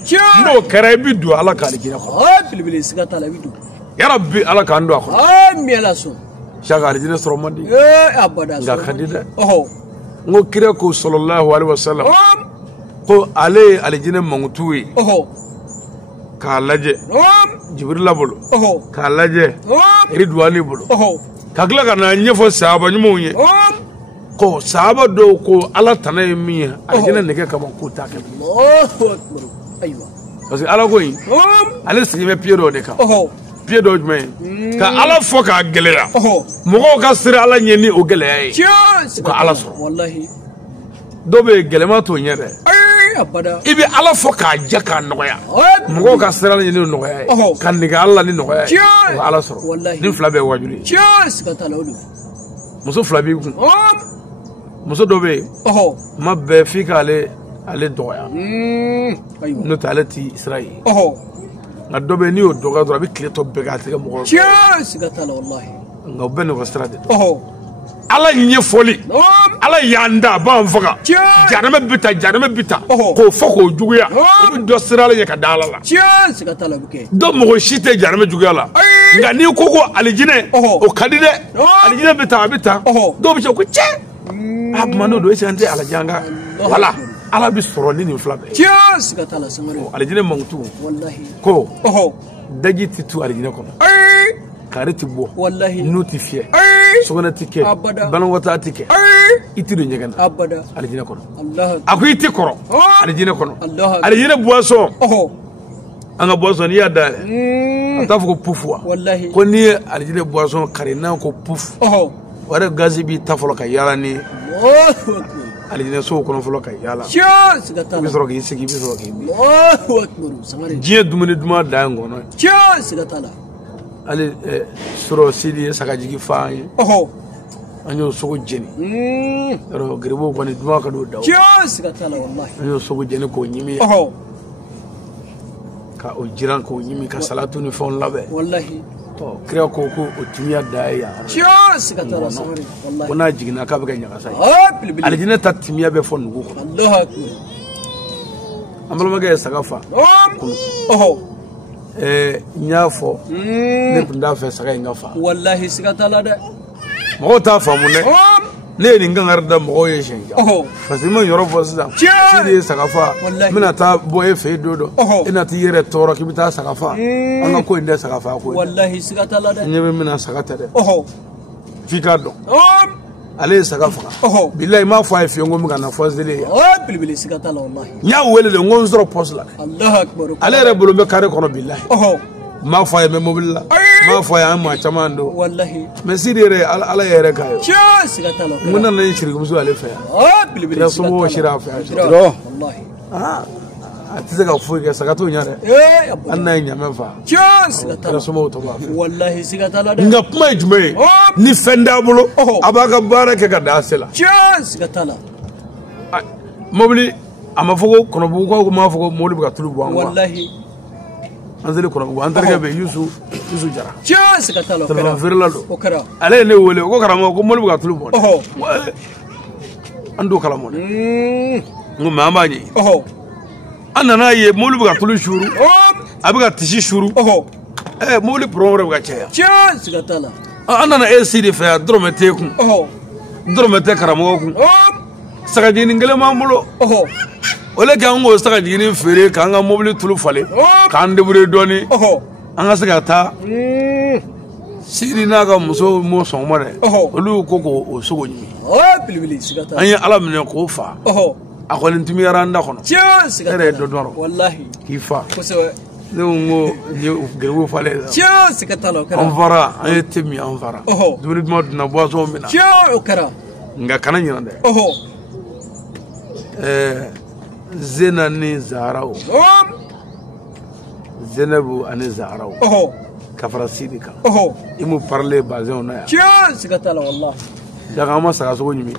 n'o kɛra i bɛ don ala ka alijinɛ kɔnɔ Bilibili sigatala bidu. yarabi ala k'an don a kɔnɔ Mi ala so. saka alijinɛ sɔrɔ man di Abada. nka ka di dɛ n ko kira ko sallallahu alaihi wasallam ko ale ye alijinɛ mankutu ye k'a lajɛ jibrila bolo k'a lajɛ ridwani bolo ka tila ka na ɲɛfɔ sahaba ɲumanw ye ko sahaba dɔw ko ala tana ye min ye alijinɛ nɛgɛ kama k'o t'a kɛ Ayiwa. parce que ala ko in ale sigi bɛ pied dɔ de kan pied dɔ jumɛn ye ka ala fɔ k'a gɛlɛya mɔgɔw ka siran ala ɲɛ ni o gɛlɛya ye u ka ala sɔrɔ Wallahi. dɔw bɛ yen gɛlɛma t'o ɲɛ dɛ Abada. i bɛ ala fɔ k'a ja k'a nɔgɔya mɔgɔw ka siran ala ɲɛ ni nɔgɔya ye ka nɛgɛ ala la ni nɔgɔya ye o ka ala sɔrɔ Wallahi. ni fila bɛɛ ye wajuli ye Sigatala o do. muso fila b'i kun muso dɔ bɛ yen kuma bɛɛ f'i k'ale dɔgɔya Ayiwa. n'o tɛ ale ti sira ye nka dɔ bɛ yen n'i y'o dɔgɔya dɔrɔn a bɛ tile tɔ bɛɛ kɛ a tɛ kɛ mɔgɔ ye Sigatala wallahi. nka o bɛɛ n'o ka sira de don ala ɲɛfɔli ala y'an da a b'an faga jahanama bɛ ta jahanama bɛ ta k'o fɔ k'o juguya o bɛ dɔ sira ala ɲɛ ka da ala la Sigatala bɛ kɛ. dɔ mɔgɔ si tɛ jahanama juguya la nka n'i ko ko alijinɛ o ka di dɛ alijinɛ bɛ ta a bɛ ta dɔw bɛ se ko cɛ a tuma n'o don ese an tɛ alajan kan wala ala bɛ sɔrɔ ni nin fila bɛɛ ye Sigatala Samare. alijinɛ mankutu Wallahi. ko daji tɛ tu alijinɛ kɔnɔ kare tɛ bɔ Wallahi. n'u tɛ fiyɛ sokɔnɔ tɛ kɛ Abada. banakɔtaa tɛ kɛ i tɛ don ɲɛgɛn na Abada. alijinɛ kɔnɔ Allah. a ko i tɛ kɔrɔ alijinɛ kɔnɔ Allah. alijinɛ buwasɔn an ka buwasɔn n'i y'a dayɛlɛ a t'a fɔ ko pufu wa Wallahi. ko n'i ye alijinɛ buwasɔn kari n'a ko pufu o yɛrɛ gazi b'i ta fɔlɔ ka yaala ni alijinɛ sow kɔnɔ fɔlɔ ka yaala i Sigatala. bɛ sɔrɔ k'i sigi i bɛ sɔrɔ k'i min Allahu akbar. Samare. diɲɛ dumuni duman dan ye ngɔnɔ ye Sigatala. hali sɔrɔ sidi ye sagajigi fa an ye an y'o sogo jeni yɔrɔ garibuw kɔni duman ka d'o da o Sigatala wallahi. an y'o sogo jeni k'o ɲimi ka o jiran k'o ɲimi ka salatu ni fɛnw labɛn Wallahi. kira ko o timiya da ye yan Sigatala Samare. ko Wallahi. n'a jiginna k'a bɛ kɛ ɲagasa ye Bilibili. alijinɛ ta timiya bɛ fɔ nugu kɔnɔ Allahu akbar. Ambalmage sagafa. Nyafo. Ne tunda fe saga ngafa. Wallahi sigatala de. Mo ta famune. Ne ni ngarda mo ye shenga. Parce que mo yoro fo sida. Sidi sagafa. Mina ta boye fe dodo. Ina ti yere toro kibita sagafa. Anga ko inde sagafa ko. Wallahi sigatala de. Nyebe mina sagata de. Fika do. Ale sagafa. Billahi ma fa e fiongo mi kana fo zele ya. Bilibili sigatala wallahi. Nya wele le ngon zoro posla. Allahu akbar. Ale re bolo be kare kono billahi. Ma fa e me mobilla. Ma fa ya ma chamando. Wallahi. Me sidi re ala yere kayo. Sigatala. Muna na shiri musu ale fa ya. Bilibili Ya sumo shira fa. Wallahi. Atizega fuike sagato nyare. Anna nyame fa. Sigatala. Sumo to ba. Wallahi sigatala de. Nga puma jume. Ni fenda bulo. Abaga barake ka dasela. Sigatala. Mobili amafugo kono bugo ma fugo moli buga tulu buanga. Wallahi. Anzeli kono bugo antarga be yusu jara. Sigatala. Tala verla do. Okara. Ale ne wole ko karamo ko moli buga tulu buanga. Ando kala mo. Ngo mama ni. Anana ye moli buga tulu shuru. Abuga tishi shuru. Moli promore buga cheya. Sigatala. Anana CD fa dromete ku. Dromete karamo ku. Sagajini ngele mamulo. Ole gango sagajini fere kanga mobile tulu fale. Kande bure doni. Anga sagata. Siri naga muso mo somare. Olu koko o sogo nyimi. Bilibili sigatala. Anya ala mene ko fa. Akolin tumi yaranda kono. Sigatala. Dodoro. Wallahi. Kifa. Kosewe. Ngo gero fale. Sigatala. On vara ay temi on vara. Duri mod na boisson mina. Okara. Nga kana nyande. Zena ni Zaharau. Zenabu ani Zaharau. Kafara sidika. Imu parler basé on a. Sigatala wallahi. Daga ma saka so nyimi.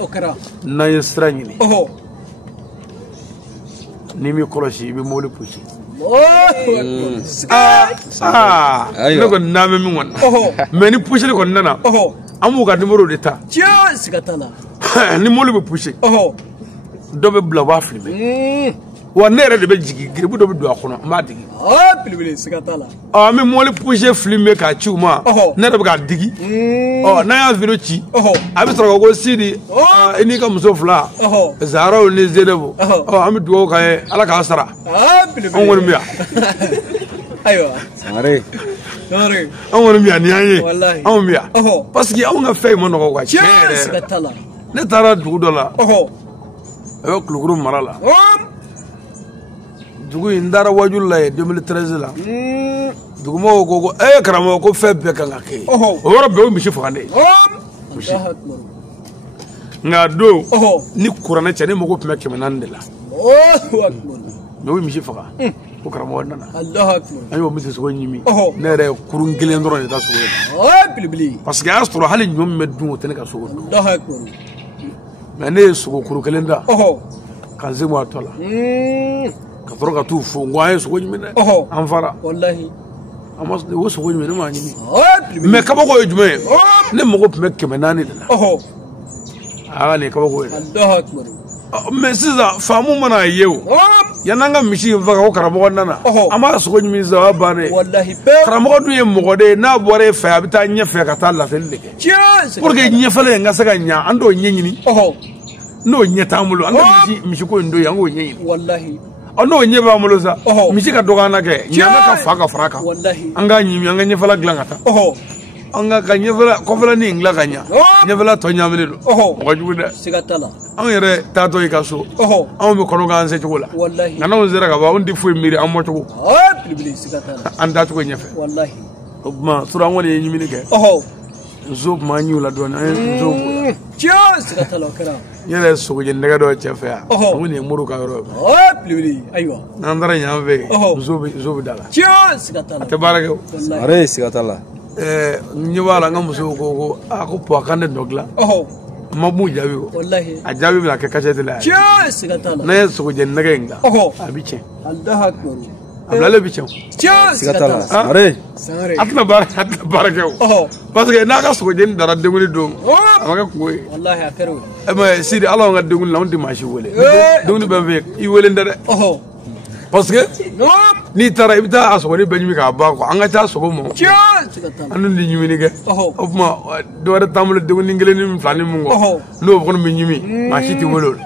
Okara. Na yestra nyini. Ni mi koroshi bi moli pushi. Ne ko na me mi won. Me ni pushi ko nana. Amu ga numero d'etat. Sigatala. Ni moli be pushi. Do be bla wa filme. Wa nere de be jigi gribu do be do akono ma digi. Bilibili sigatala. Me moli pushi filme ka chuma. Ne de be ga digi. Na ya vilo chi. Abi tro go sidi. Ini ka muso fla. Zaharau ni Zenabu. Ami duwo ka ala ka sara. Bilibili. On woni miya. Aywa. Sangare. On woni miya ni anye. Wallahi. On miya. Parce que on nga fay mo no ko sigatala. Ne tara dugu do la. Ayo kuluguru marala. Dugu indara wajul la 2013 la. Dugu mo ko karamo ko fe be kan akay. O wara be o mi shifande. Allahu akbar. Nga do ni kurana chane mo ko pme kemenande la. Allahu akbar. No mi shifaka. Ko karamo nana. Allahu akbar. Ayo mi so nyimi. Ne re kurun gelen do ne ta so. Bilibili. Parce que astro hali nyom meddu o tene ka so. Allahu akbar. Mane sugo kuru kelenda kanze mo atola ka toro ka tu fo ngwaye sugo nyimene anfara wallahi amos de wo sugo nyimene ma nyimi me ka bako ejume ne mo ko me kemenani de la ne ka bako Allahu akbar me siza famu mana yew yananga mishi vaga ko karamo nana ama sugo nyimi za bane wallahi karamo du ye mo de na bore fa abita nyefe ka ta la telle pour que nyefale nga saka nya ando nyenyini no nyetamulo anga mishi ko ndo yango nyenyini wallahi ono nyeba mulo sa mishi ka dogana ke nyama ka faka fraka wallahi anga nyimi anga nyefala glangata anga ka nyefala ko fala ni ngla kanya nyefala to nyamele do wajuda sigatala an yere tato ikaso an be kono ganse chogola wallahi ngana on zera ka ba on di fu miri am mo chogo bilibili sigatala anda chogo nyefe wallahi ma sura ngone nyimi ke zob ma nyula do na zob sigatala kara yele sugo je ndega do chefe ya ngone muru ka ro bilibili aywa nandara nyambe zob dala sigatala tabaraka Sangare sigatala. nyibala ngamuso ko ako po kande dogla mabu jabi ko wallahi ajabi la ke kachete la sigatala na sugo je ndega nga abiche Allahu akbar ablale biche Sigatala. Sangare. atna barake parce que na ka sugo je ndara denguli do amaka ko wallahi akaru ma sidi ala nga denguli la on dimanche wole denguli be ve I wole ndare parce que ni taara i bɛ taa a sɔgɔli bɛɛ ɲimi k'a ban quoi an ka taa sogo mɔ an dun tɛ ɲimini kɛ o tuma dɔ wɛrɛ t'an bolo degunin kelen ni fila ni mun kɔ n'o kɔni bɛ ɲimi maa si tɛ wele o la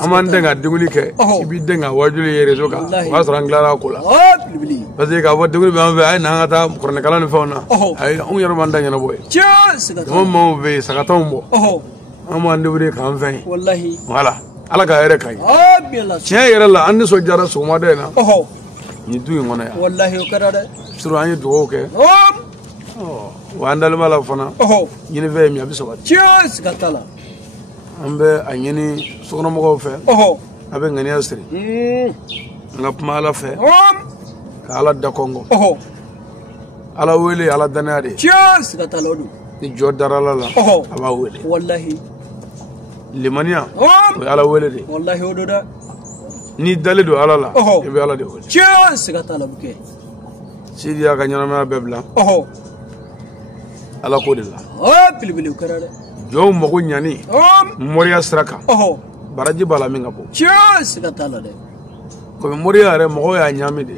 an b'an dɛn ka deguni kɛ i b'i dɛn ka wajuli ye réseau kan o b'a sɔrɔ an tilara a ko la parce que k'a fɔ deguni bɛ an fɛ a ye n'an ka taa kuranɛkalan ni fɛnw na ayi anw yɛrɛ b'an da ɲɛnabɔ ye jama maaw bɛ yen sagatanw bɔ an b'an débrouiller k'an fɛn ye voilà ala ka yɛrɛ ka ɲi tiɲɛ yɛrɛ la an nisɔndiyara sɔgɔmada in na nin du in kɔnɔ yan surtout an ye dugawu kɛ wa an dalen b'a la fana ɲinifɛn ye min a bɛ sabati an bɛ a ɲini sokɔnɔmɔgɔw fɛ a bɛ ŋaniya siri an ka kuma ala fɛ ka ala da kɔngɔ ala wele ala danaya de ni jɔ dara ala la a b'a wele limaniya o ye ala wele de ni dalen don ala la i bɛ ala de wele Sidi y'a ka ɲɛnamaya bɛɛ bila ala ko de la jɔnw mago ɲani mɔriya sira kan baraji b'a la min ka bɔ komi mɔriya yɛrɛ mɔgɔw y'a ɲami de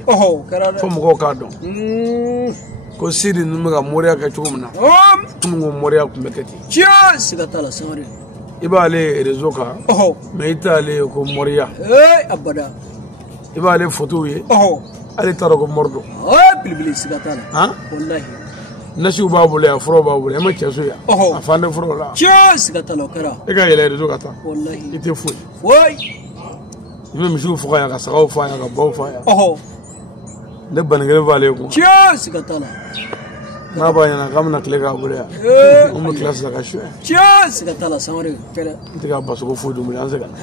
fo mɔgɔw k'a dɔn ko Sidi ninnu bɛ ka mɔriya kɛ cogo min na minnu ko mɔriya tun bɛ kɛ ten i b'ale réseau kan mais i t'ale ko mɔriya i b'ale photo ye ale t'a dɔn ko mɔri don nasiw b'a bolo yan furaw b'a bolo e ma cɛ so yan a fan tɛ furaw la e ka yɛlɛ réseau ka taa i tɛ foyi i bɛ misiw faga yan ka sagaw faga yan ka baw faga yan ne banikelen b'ale kun n'a b'a ɲɛna k'an bɛna tile k'a bolo yan an bɛ tila sisan ka suɲɛ n tɛ ka basogo foyi dun bilen an seginna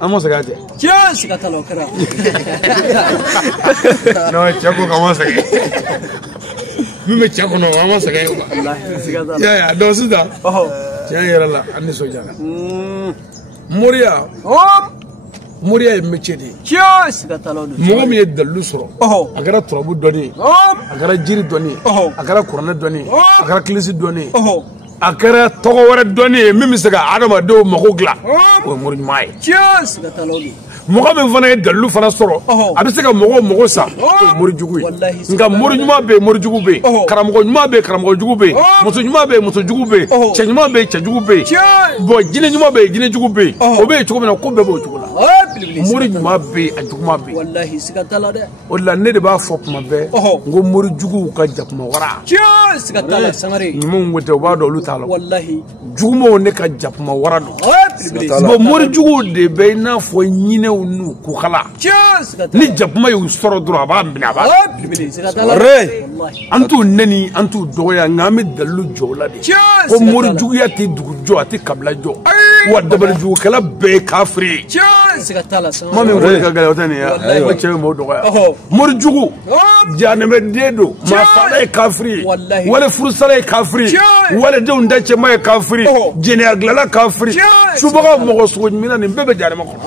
an ma segin a tɛ non cɛ ko k'an ma segin min bɛ cɛ kɔnɔ an ma segin y'a ye donc sisan tiɲɛ yɛrɛ la an nisɔndiyara moriya ye métier de ye mɔgɔ min ye dalilu sɔrɔ a kɛra turabu dɔnni ye a kɛra jiri dɔnni ye a kɛra kuranɛ dɔnni ye a kɛra kilisi dɔnni ye a kɛra tɔgɔ wɛrɛ dɔnni ye min bɛ se ka adamadenw mago dilan o ye mori ɲuman ye mɔgɔ min fana ye dalilu fana sɔrɔ a bɛ se ka mɔgɔw mago sa o ye mori jugu ye nka mori ɲuman bɛ yen mori jugu bɛ yen karamɔgɔ ɲuman bɛ yen karamɔgɔ jugu bɛ yen muso ɲuman bɛ yen muso jugu bɛ yen cɛ ɲuman bɛ yen cɛ jugu bɛ yen bon jinɛ ɲuman bɛ yen jinɛ jugu bɛ yen o bɛ yen cogo min na ko bɛɛ b'o cogo la mori ɲuman bɛ yen a juguman bɛ yen o de la ne de b'a fɔ tuma bɛɛ n ko mori juguw ka jakuma wara ɲumanw ko tɛ u b'a dɔn olu t'a la jugumanw ne ka jakuma wara don bon mori juguw de bɛ i n'a fɔ ɲinɛw n'u kukala ni jakuma y'u sɔrɔ dɔrɔn a b'a minɛ a b'a an t'u nɛni an t'u dɔgɔya nka an bɛ dalilu jɔ o la de ko mori juguya tɛ dugu jɔ a tɛ kabila jɔ wa dabali jugukɛla bɛɛ ye kafiri ye kuma min fɔli ka gɛlɛn o tɛ nin ye o cɛ bɛ m'o dɔgɔya mori jugu janɛmɛden don maafaala ye kafiri ye wale furusala ye kafiri ye waledenw dacɛma ye kafiri jɛnɛya dilala kafiri subaga mɔgɔ sogo ɲuman nin bɛɛ bɛ janɛma kɔnɔ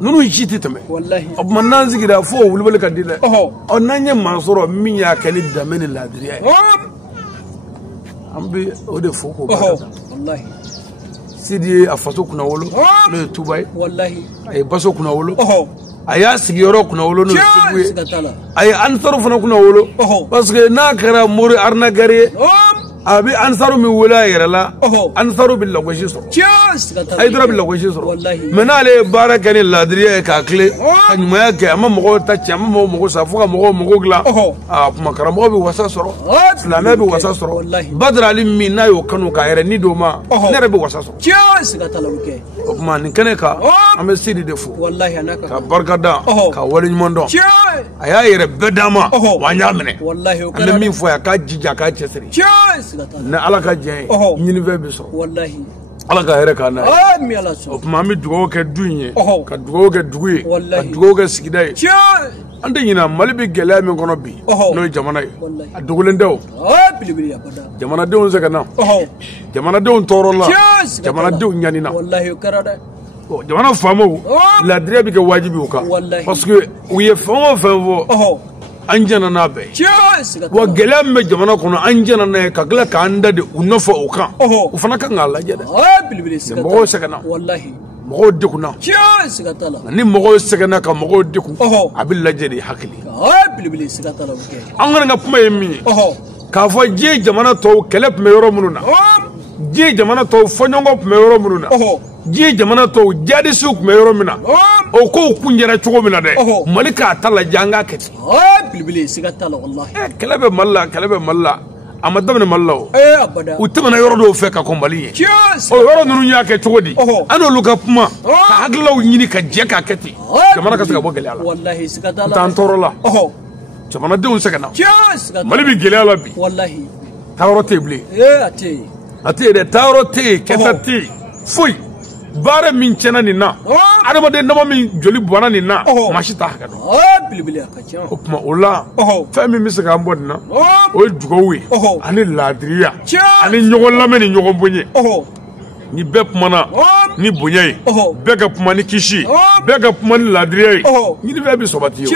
ninnu si tɛ tɛmɛ o tuma n'an sigira fo o wulibali ka di dɛ ɔ n'an ye maa sɔrɔ min y'a kɛ ni danbe ni laadiriya ye an bɛ o de fɔ k'o barika Sidi ye a faso kunnawolo n'o ye Tuba ye a ye Baso kunnawolo a y'a sigiyɔrɔ kunnawolo n'o ye Segu ye a ye Ansaru fana kunnawolo parce que n'a kɛra mori arnaqueur ye a bɛ Ansaru min wele a yɛrɛ la Ansaru bɛ lagosi sɔrɔ Hayidara bɛ lagosi sɔrɔ mais n'ale ye baara kɛ ni laadiriya ye k'a tile ka ɲumanya kɛ a ma mɔgɔw ta cɛ a ma mɔgɔw mago sa fo ka mɔgɔw mago dilan a kuma karamɔgɔ bɛ wasa sɔrɔ silamɛ bɛ wasa sɔrɔ Badara Ali min n'a y'o kanu k'a yɛrɛ ni d'o ma ne yɛrɛ bɛ wasa sɔrɔ o tuma nin kɛnɛ kan an bɛ Sidi de fo ka barika da ka wale ɲuman dɔn a y'a yɛrɛ bɛɛ d'an ma wa an y'a minɛ an bɛ min fɔ a k'a jija a k'a cɛsiri ni ala ka jɛn ye ɲinifɛn bɛ sɔrɔ ala ka hɛrɛ k'an n'a ye o tuma an bɛ dugawu kɛ du in ye ka dugawu kɛ dugu ye ka dugawu kɛ sigida ye an tɛ ɲinɛ Mali bɛ gɛlɛya min kɔnɔ bi n'o ye jamana ye a dogolen tɛ o jamanadenw sɛgɛnna jamanadenw tɔɔrɔla jamanadenw ɲanina jamana faamaw laadiriya bɛ kɛ wajibi u kan parce que u ye fɛn o fɛn fɔ an jɛna n'a bɛɛ ye wa gɛlɛya min bɛ jamana kɔnɔ an jɛna n'a ye ka tila k'an da de u nɔfɛ o kan o fana kan k'a lajɛ dɛ mɔgɔw sɛgɛnna mɔgɔw degunna tiɲɛ siga t'a la ni mɔgɔw sɛgɛnna ka mɔgɔw degun a bɛ lajɛ de hakili belebele siga t'a la o kɛ an kɔni ka kuma ye min ye k'a fɔ diɲɛ jamana tɔw kɛlɛ tun bɛ yɔrɔ minnu na diɲɛ jamana tɔw fɔɲɔgɔnkɔ tun bɛ yɔrɔ minnu na diɲɛ jamana tɔw jadisiw tun bɛ yɔrɔ min na o kow kun jɛra cogo min na dɛ Mali k'a ta lajɛ an k'a kɛ ten belebele siga t'a la walahi kɛlɛ bɛ Mali la kɛlɛ bɛ Mali la a ma daminɛ Mali la o abada u tɛmɛna yɔrɔ dɔw fɛ ka kɔn Mali ye o yɔrɔ ninnu y'a kɛ cogo di an n'olu ka kuma ka hakililaw ɲini ka jɛ k'a kɛ ten jamana ka se ka bɔ gɛlɛya la wallahi siga t'a la t'an tɔɔrɔ la jamanadenw sɛgɛnna Mali bɛ gɛlɛya la bi wallahi taayɔrɔ tɛ yen bilen a tɛ yen dɛ taayɔrɔ tɛ yen kɛta tɛ yen foyi baara min tiɲɛna nin na adamaden dama min joli bɔnna nin na maa si t'a hakɛ dɔn belebele a ka ca o tuma o la fɛn min bɛ se k'an bɔ nin na o ye dugawu ye ani laadiriya ani ɲɔgɔn lamɛn ni ɲɔgɔn bonya ni bɛɛ kumana ni bonya ye bɛɛ ka kuma ni kisi bɛɛ ka kuma ni laadiriya ye ɲinifɛn bɛ sabati ye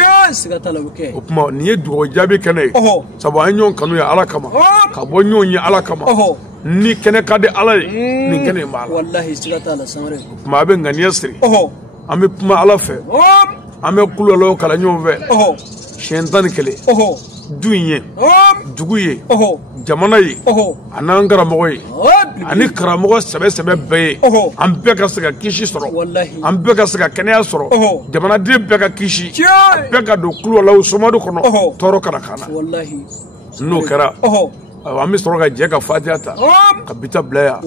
o tuma nin ye dugawu jaabi kɛnɛ ye sabu an ye ɲɔgɔn kanu ye Ala kama ka bɔ ɲɔgɔn ye Ala kama ni kɛnɛ ka di Ala ye nin kɛnɛ in b'a la wallahi siga t'a la sangare o tuma a bɛ ŋaniya siri an bɛ kuma Ala fɛ an bɛ kulalaw kala ɲɔgɔn fɛ siɲɛ 11 du in ye dugu ye jamana ye a n'an karamɔgɔ ye ani karamɔgɔ sɛbɛ bɛɛ ye an bɛɛ ka se ka kisi sɔrɔ an bɛɛ ka se ka kɛnɛya sɔrɔ jamanaden bɛɛ ka kisi bɛɛ ka don kulalaw somadu kɔnɔ tɔɔrɔ kana k'an na n'o kɛra an bɛ sɔrɔ ka jɛ ka fatiha ta ka bita bila yan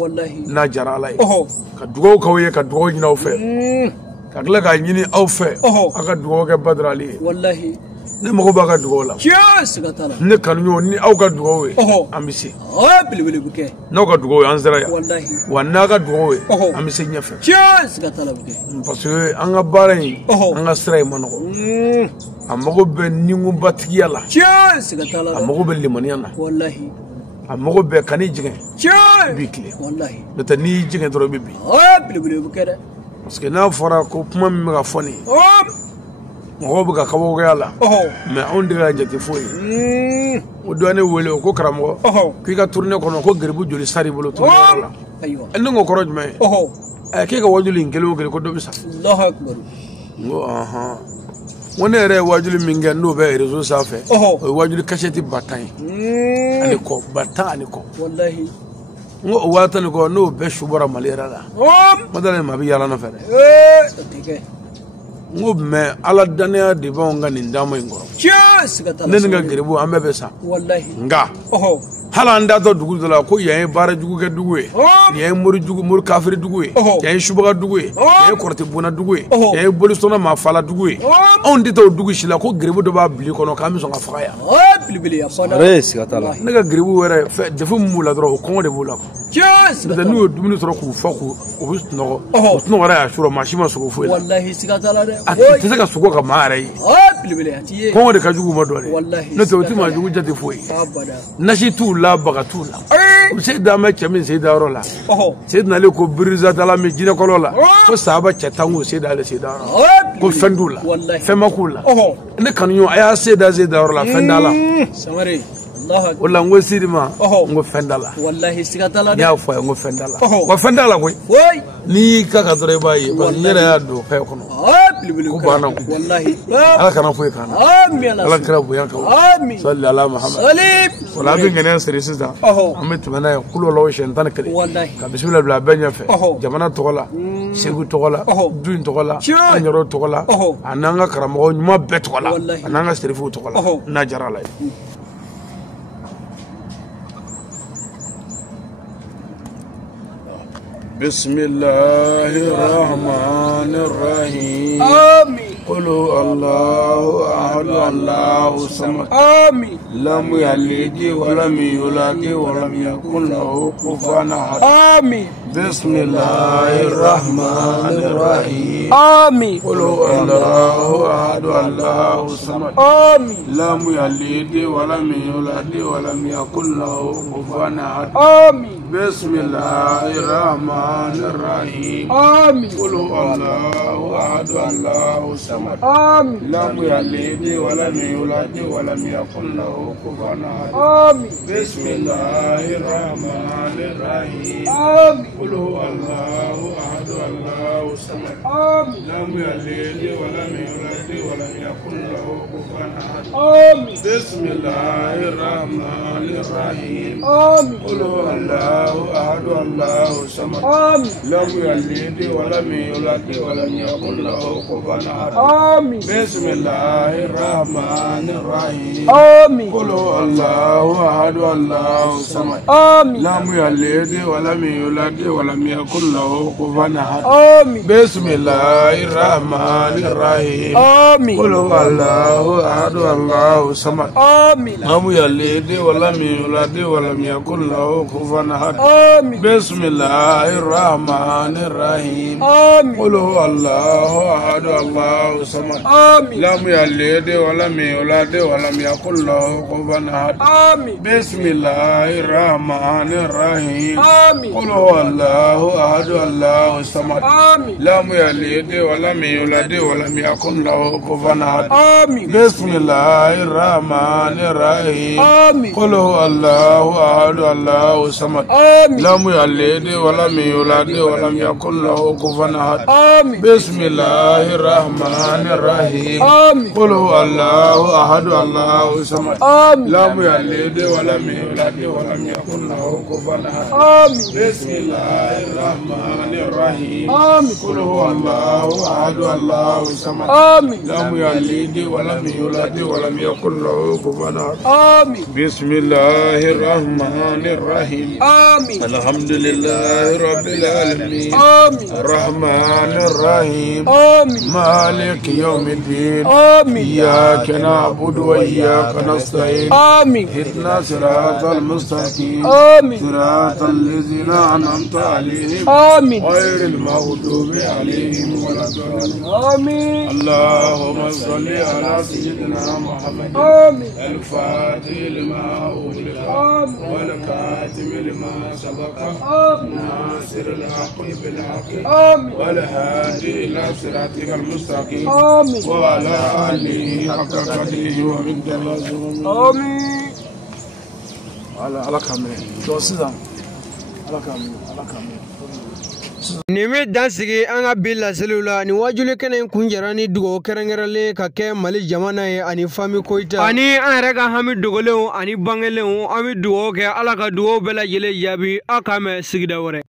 n'a jara Ala ye ka dugawu k'aw ye ka dugawu ɲini aw fɛ ka tila k'a ɲini aw fɛ aw ka dugawu kɛ Badara Ali ye ne mago b'a ka dugawu la ne kanuɲɔgɔn ni aw ka dugawu ye an bɛ se n'aw ka dugawu ye an sera yan wa n'a ka dugawu ye an bɛ se ɲɛfɛ parce que an ka baara in an ka sira in ma nɔgɔ a mago bɛ ninkubatigiya la a mago bɛ limaniya na a mago bɛ kan'i jigin i b'i tile n'o tɛ n'i y'i jigin dɔrɔn i bɛ bin parce que n'a fɔra ko kuma min bɛ ka fɔ nin ye mɔgɔw bɛ ka kabakoya la mais anw de ka jate foyi o dɔ ne wele o ko karamɔgɔ k'i ka tournée kɔnɔ ko garibu joli sari bolo tournée yɔrɔ la ne ko kɔrɔ jumɛn ye k'e ka wajuli in kelen o kelen ko dɔ bɛ sa n ko ko ne yɛrɛ ye wajuli min kɛ n'o bɛ réseau sanfɛ o ye wajuli cachette 10,000 ye ani kɔ 10,000 ani kɔ n ko o 10,000 ni kɔ n'o bɛɛ su bɔra Mali yɛrɛ la ma dala nin ma bɛ yaala nɔfɛ dɛ n ko mais Ala danaya de b'anw ka nin dama in kɔrɔ ne ni ka garibu an bɛɛ bɛ sa nka hali an datɔ dugu dɔ la ko yan ye baara jugu kɛ dugu ye yan ye mori kafiri dugu ye yan ye subaga dugu ye yan ye kɔrɔtɛ bona dugu ye yan ye bolisɔnna maa fala dugu ye anw tɛ taa o dugu si la ko garibu dɔ b'a bili kɔnɔ k'an bɛ sɔn ka faga yan ne ka garibu wɛrɛ fɛ defu min b'u la dɔrɔn o kɔngɔ de b'u la n'o tɛ n'u ye dumuni sɔrɔ k'u fa k'u bɛ sunɔgɔ o sunɔgɔ y'a sɔrɔ maa si ma sogo foyi la a tɛ se ka sogo ka maa yɛrɛ ye kɔngɔ de ka jugu ma dɔ dɛ n'o tɛ o tɛ maa jugu jate foyi nasi t'u la baga t'u la u bɛ se da mɛ cɛ min se dayɔrɔ la se nalen ko birizatala min jinɛkɔlɔ la ko sahaba cɛ 10 k'u se da ale se dayɔrɔ ko fɛn t'u la fɛn ma k'u la ne kanuɲɔgɔn a y'a se da dayɔrɔ la fɛn t'a la o la n ko Sidi ma n ko fɛn t'a la n y'a fɔ a ye n ko fɛn t'a la wa fɛn t'a la koyi n'i y'i ka dɔrɔn i b'a ye parce que n yɛrɛ y'a don kɛ kɔnɔ ko banna Ala kana foyi k'an na Ala kira bonya kan salli ala Muhammad o la an bɛ ŋɛnɛ siri sisan an bɛ tɛmɛ n'a ye kulolaw siɲɛ 11 ka bisimila bila a bɛɛ ɲɛfɛ jamana tɔgɔ la Segu tɔgɔ la du in tɔgɔ la an yɛrɛw tɔgɔ la a n'an ka karamɔgɔ ɲuman bɛɛ tɔgɔ la a n'an ka serifuw tɔgɔ la n'a diyara Ala ye. بسم الله الرحمن الرحيم آمين قل الله أحد الله الصمد آمين لم يلد ولم يولد ولم يكن له كفوا أحد آمين بسم الله الرحمن الرحيم آمين قل الله أحد الله الصمد آمين لم يلد ولم يولد ولم يكن له كفوا أحد آمين بسم الله الرحمن الرحيم آمين قل الله أحد الله الصمد آمين لم يلد ولم يولد ولم يكن له كفوا أحد آمين بسم الله الرحمن الرحيم آمين قل الله أحد الله الصمد آمين لم يلد ولم يولد ولم يكن له كفوا أحد آمين بسم الله الرحمن الرحيم آمين قل هو الله أحد الله الصمد آمين لم يلد ولم يولد ولم يكن له كفوا أحد آمين بسم الله الرحمن الرحيم آمين قل هو الله أحد الله الصمد آمين لم يلد ولم يولد ولم يكن له كفوا أحد آمين بسم الله الرحمن الرحيم آمين قل هو الله أحد الله الصمد آمين لم يلد ولم يولد ولم يكن له كفوا أحد آمين بسم الله الرحمن الرحيم آمين قل هو الله أحد الله الصمد آمين لم يلد ولم يولد ولم يكن له كفوا أحد آمين بسم الله الرحمن الرحيم آمين قل هو الله أحد الله الصمد آمين لم يلد ولم يولد ولم يكن له كفوا أحد آمين بسم الله الرحمن الرحيم آمين قل هو الله أحد الله الصمد آمين لم يلد ولم يولد ولم يكن له كفوا أحد آمين بسم الله الرحمن الرحيم آمين قل هو الله أحد الله الصمد آمين لم يلد ولم يولد ولم يكن له كفوا أحد آمين بسم الله الرحمن الرحيم آمين قل هو الله أحد الله الصمد آمين لم يلد ولم يولد ولم يكن له كفوا أحد آمين بسم الله الرحمن الرحيم آمين الحمد لله رب العالمين آمين الرحمن الرحيم آمين مالك يوم الدين آمين إياك نعبد وإياك نستعين آمين اهدنا صراط المستقيم آمين صراط الذين أنعمت عليهم آمين غير المغضوب عليهم ولا الضالين آمين اللهم صل على سيدنا محمد آمين الفاتح لما أغلق والكاتم لما سبق ناصر الحق بالحق والهادي إلى صراطك المستقيم وعلى آله حق قدره ومقداره آمين على كامل توصيدا على كامل Nimi dansigi anga billa selula ni wajule kenen kunjarani dugo kerengerale ka ke Mali jamana ye ani fami koita ani an rega hami dugoleu ani bangelew ami dugo ke ala ka dugo bela jele jabi akame sigida wore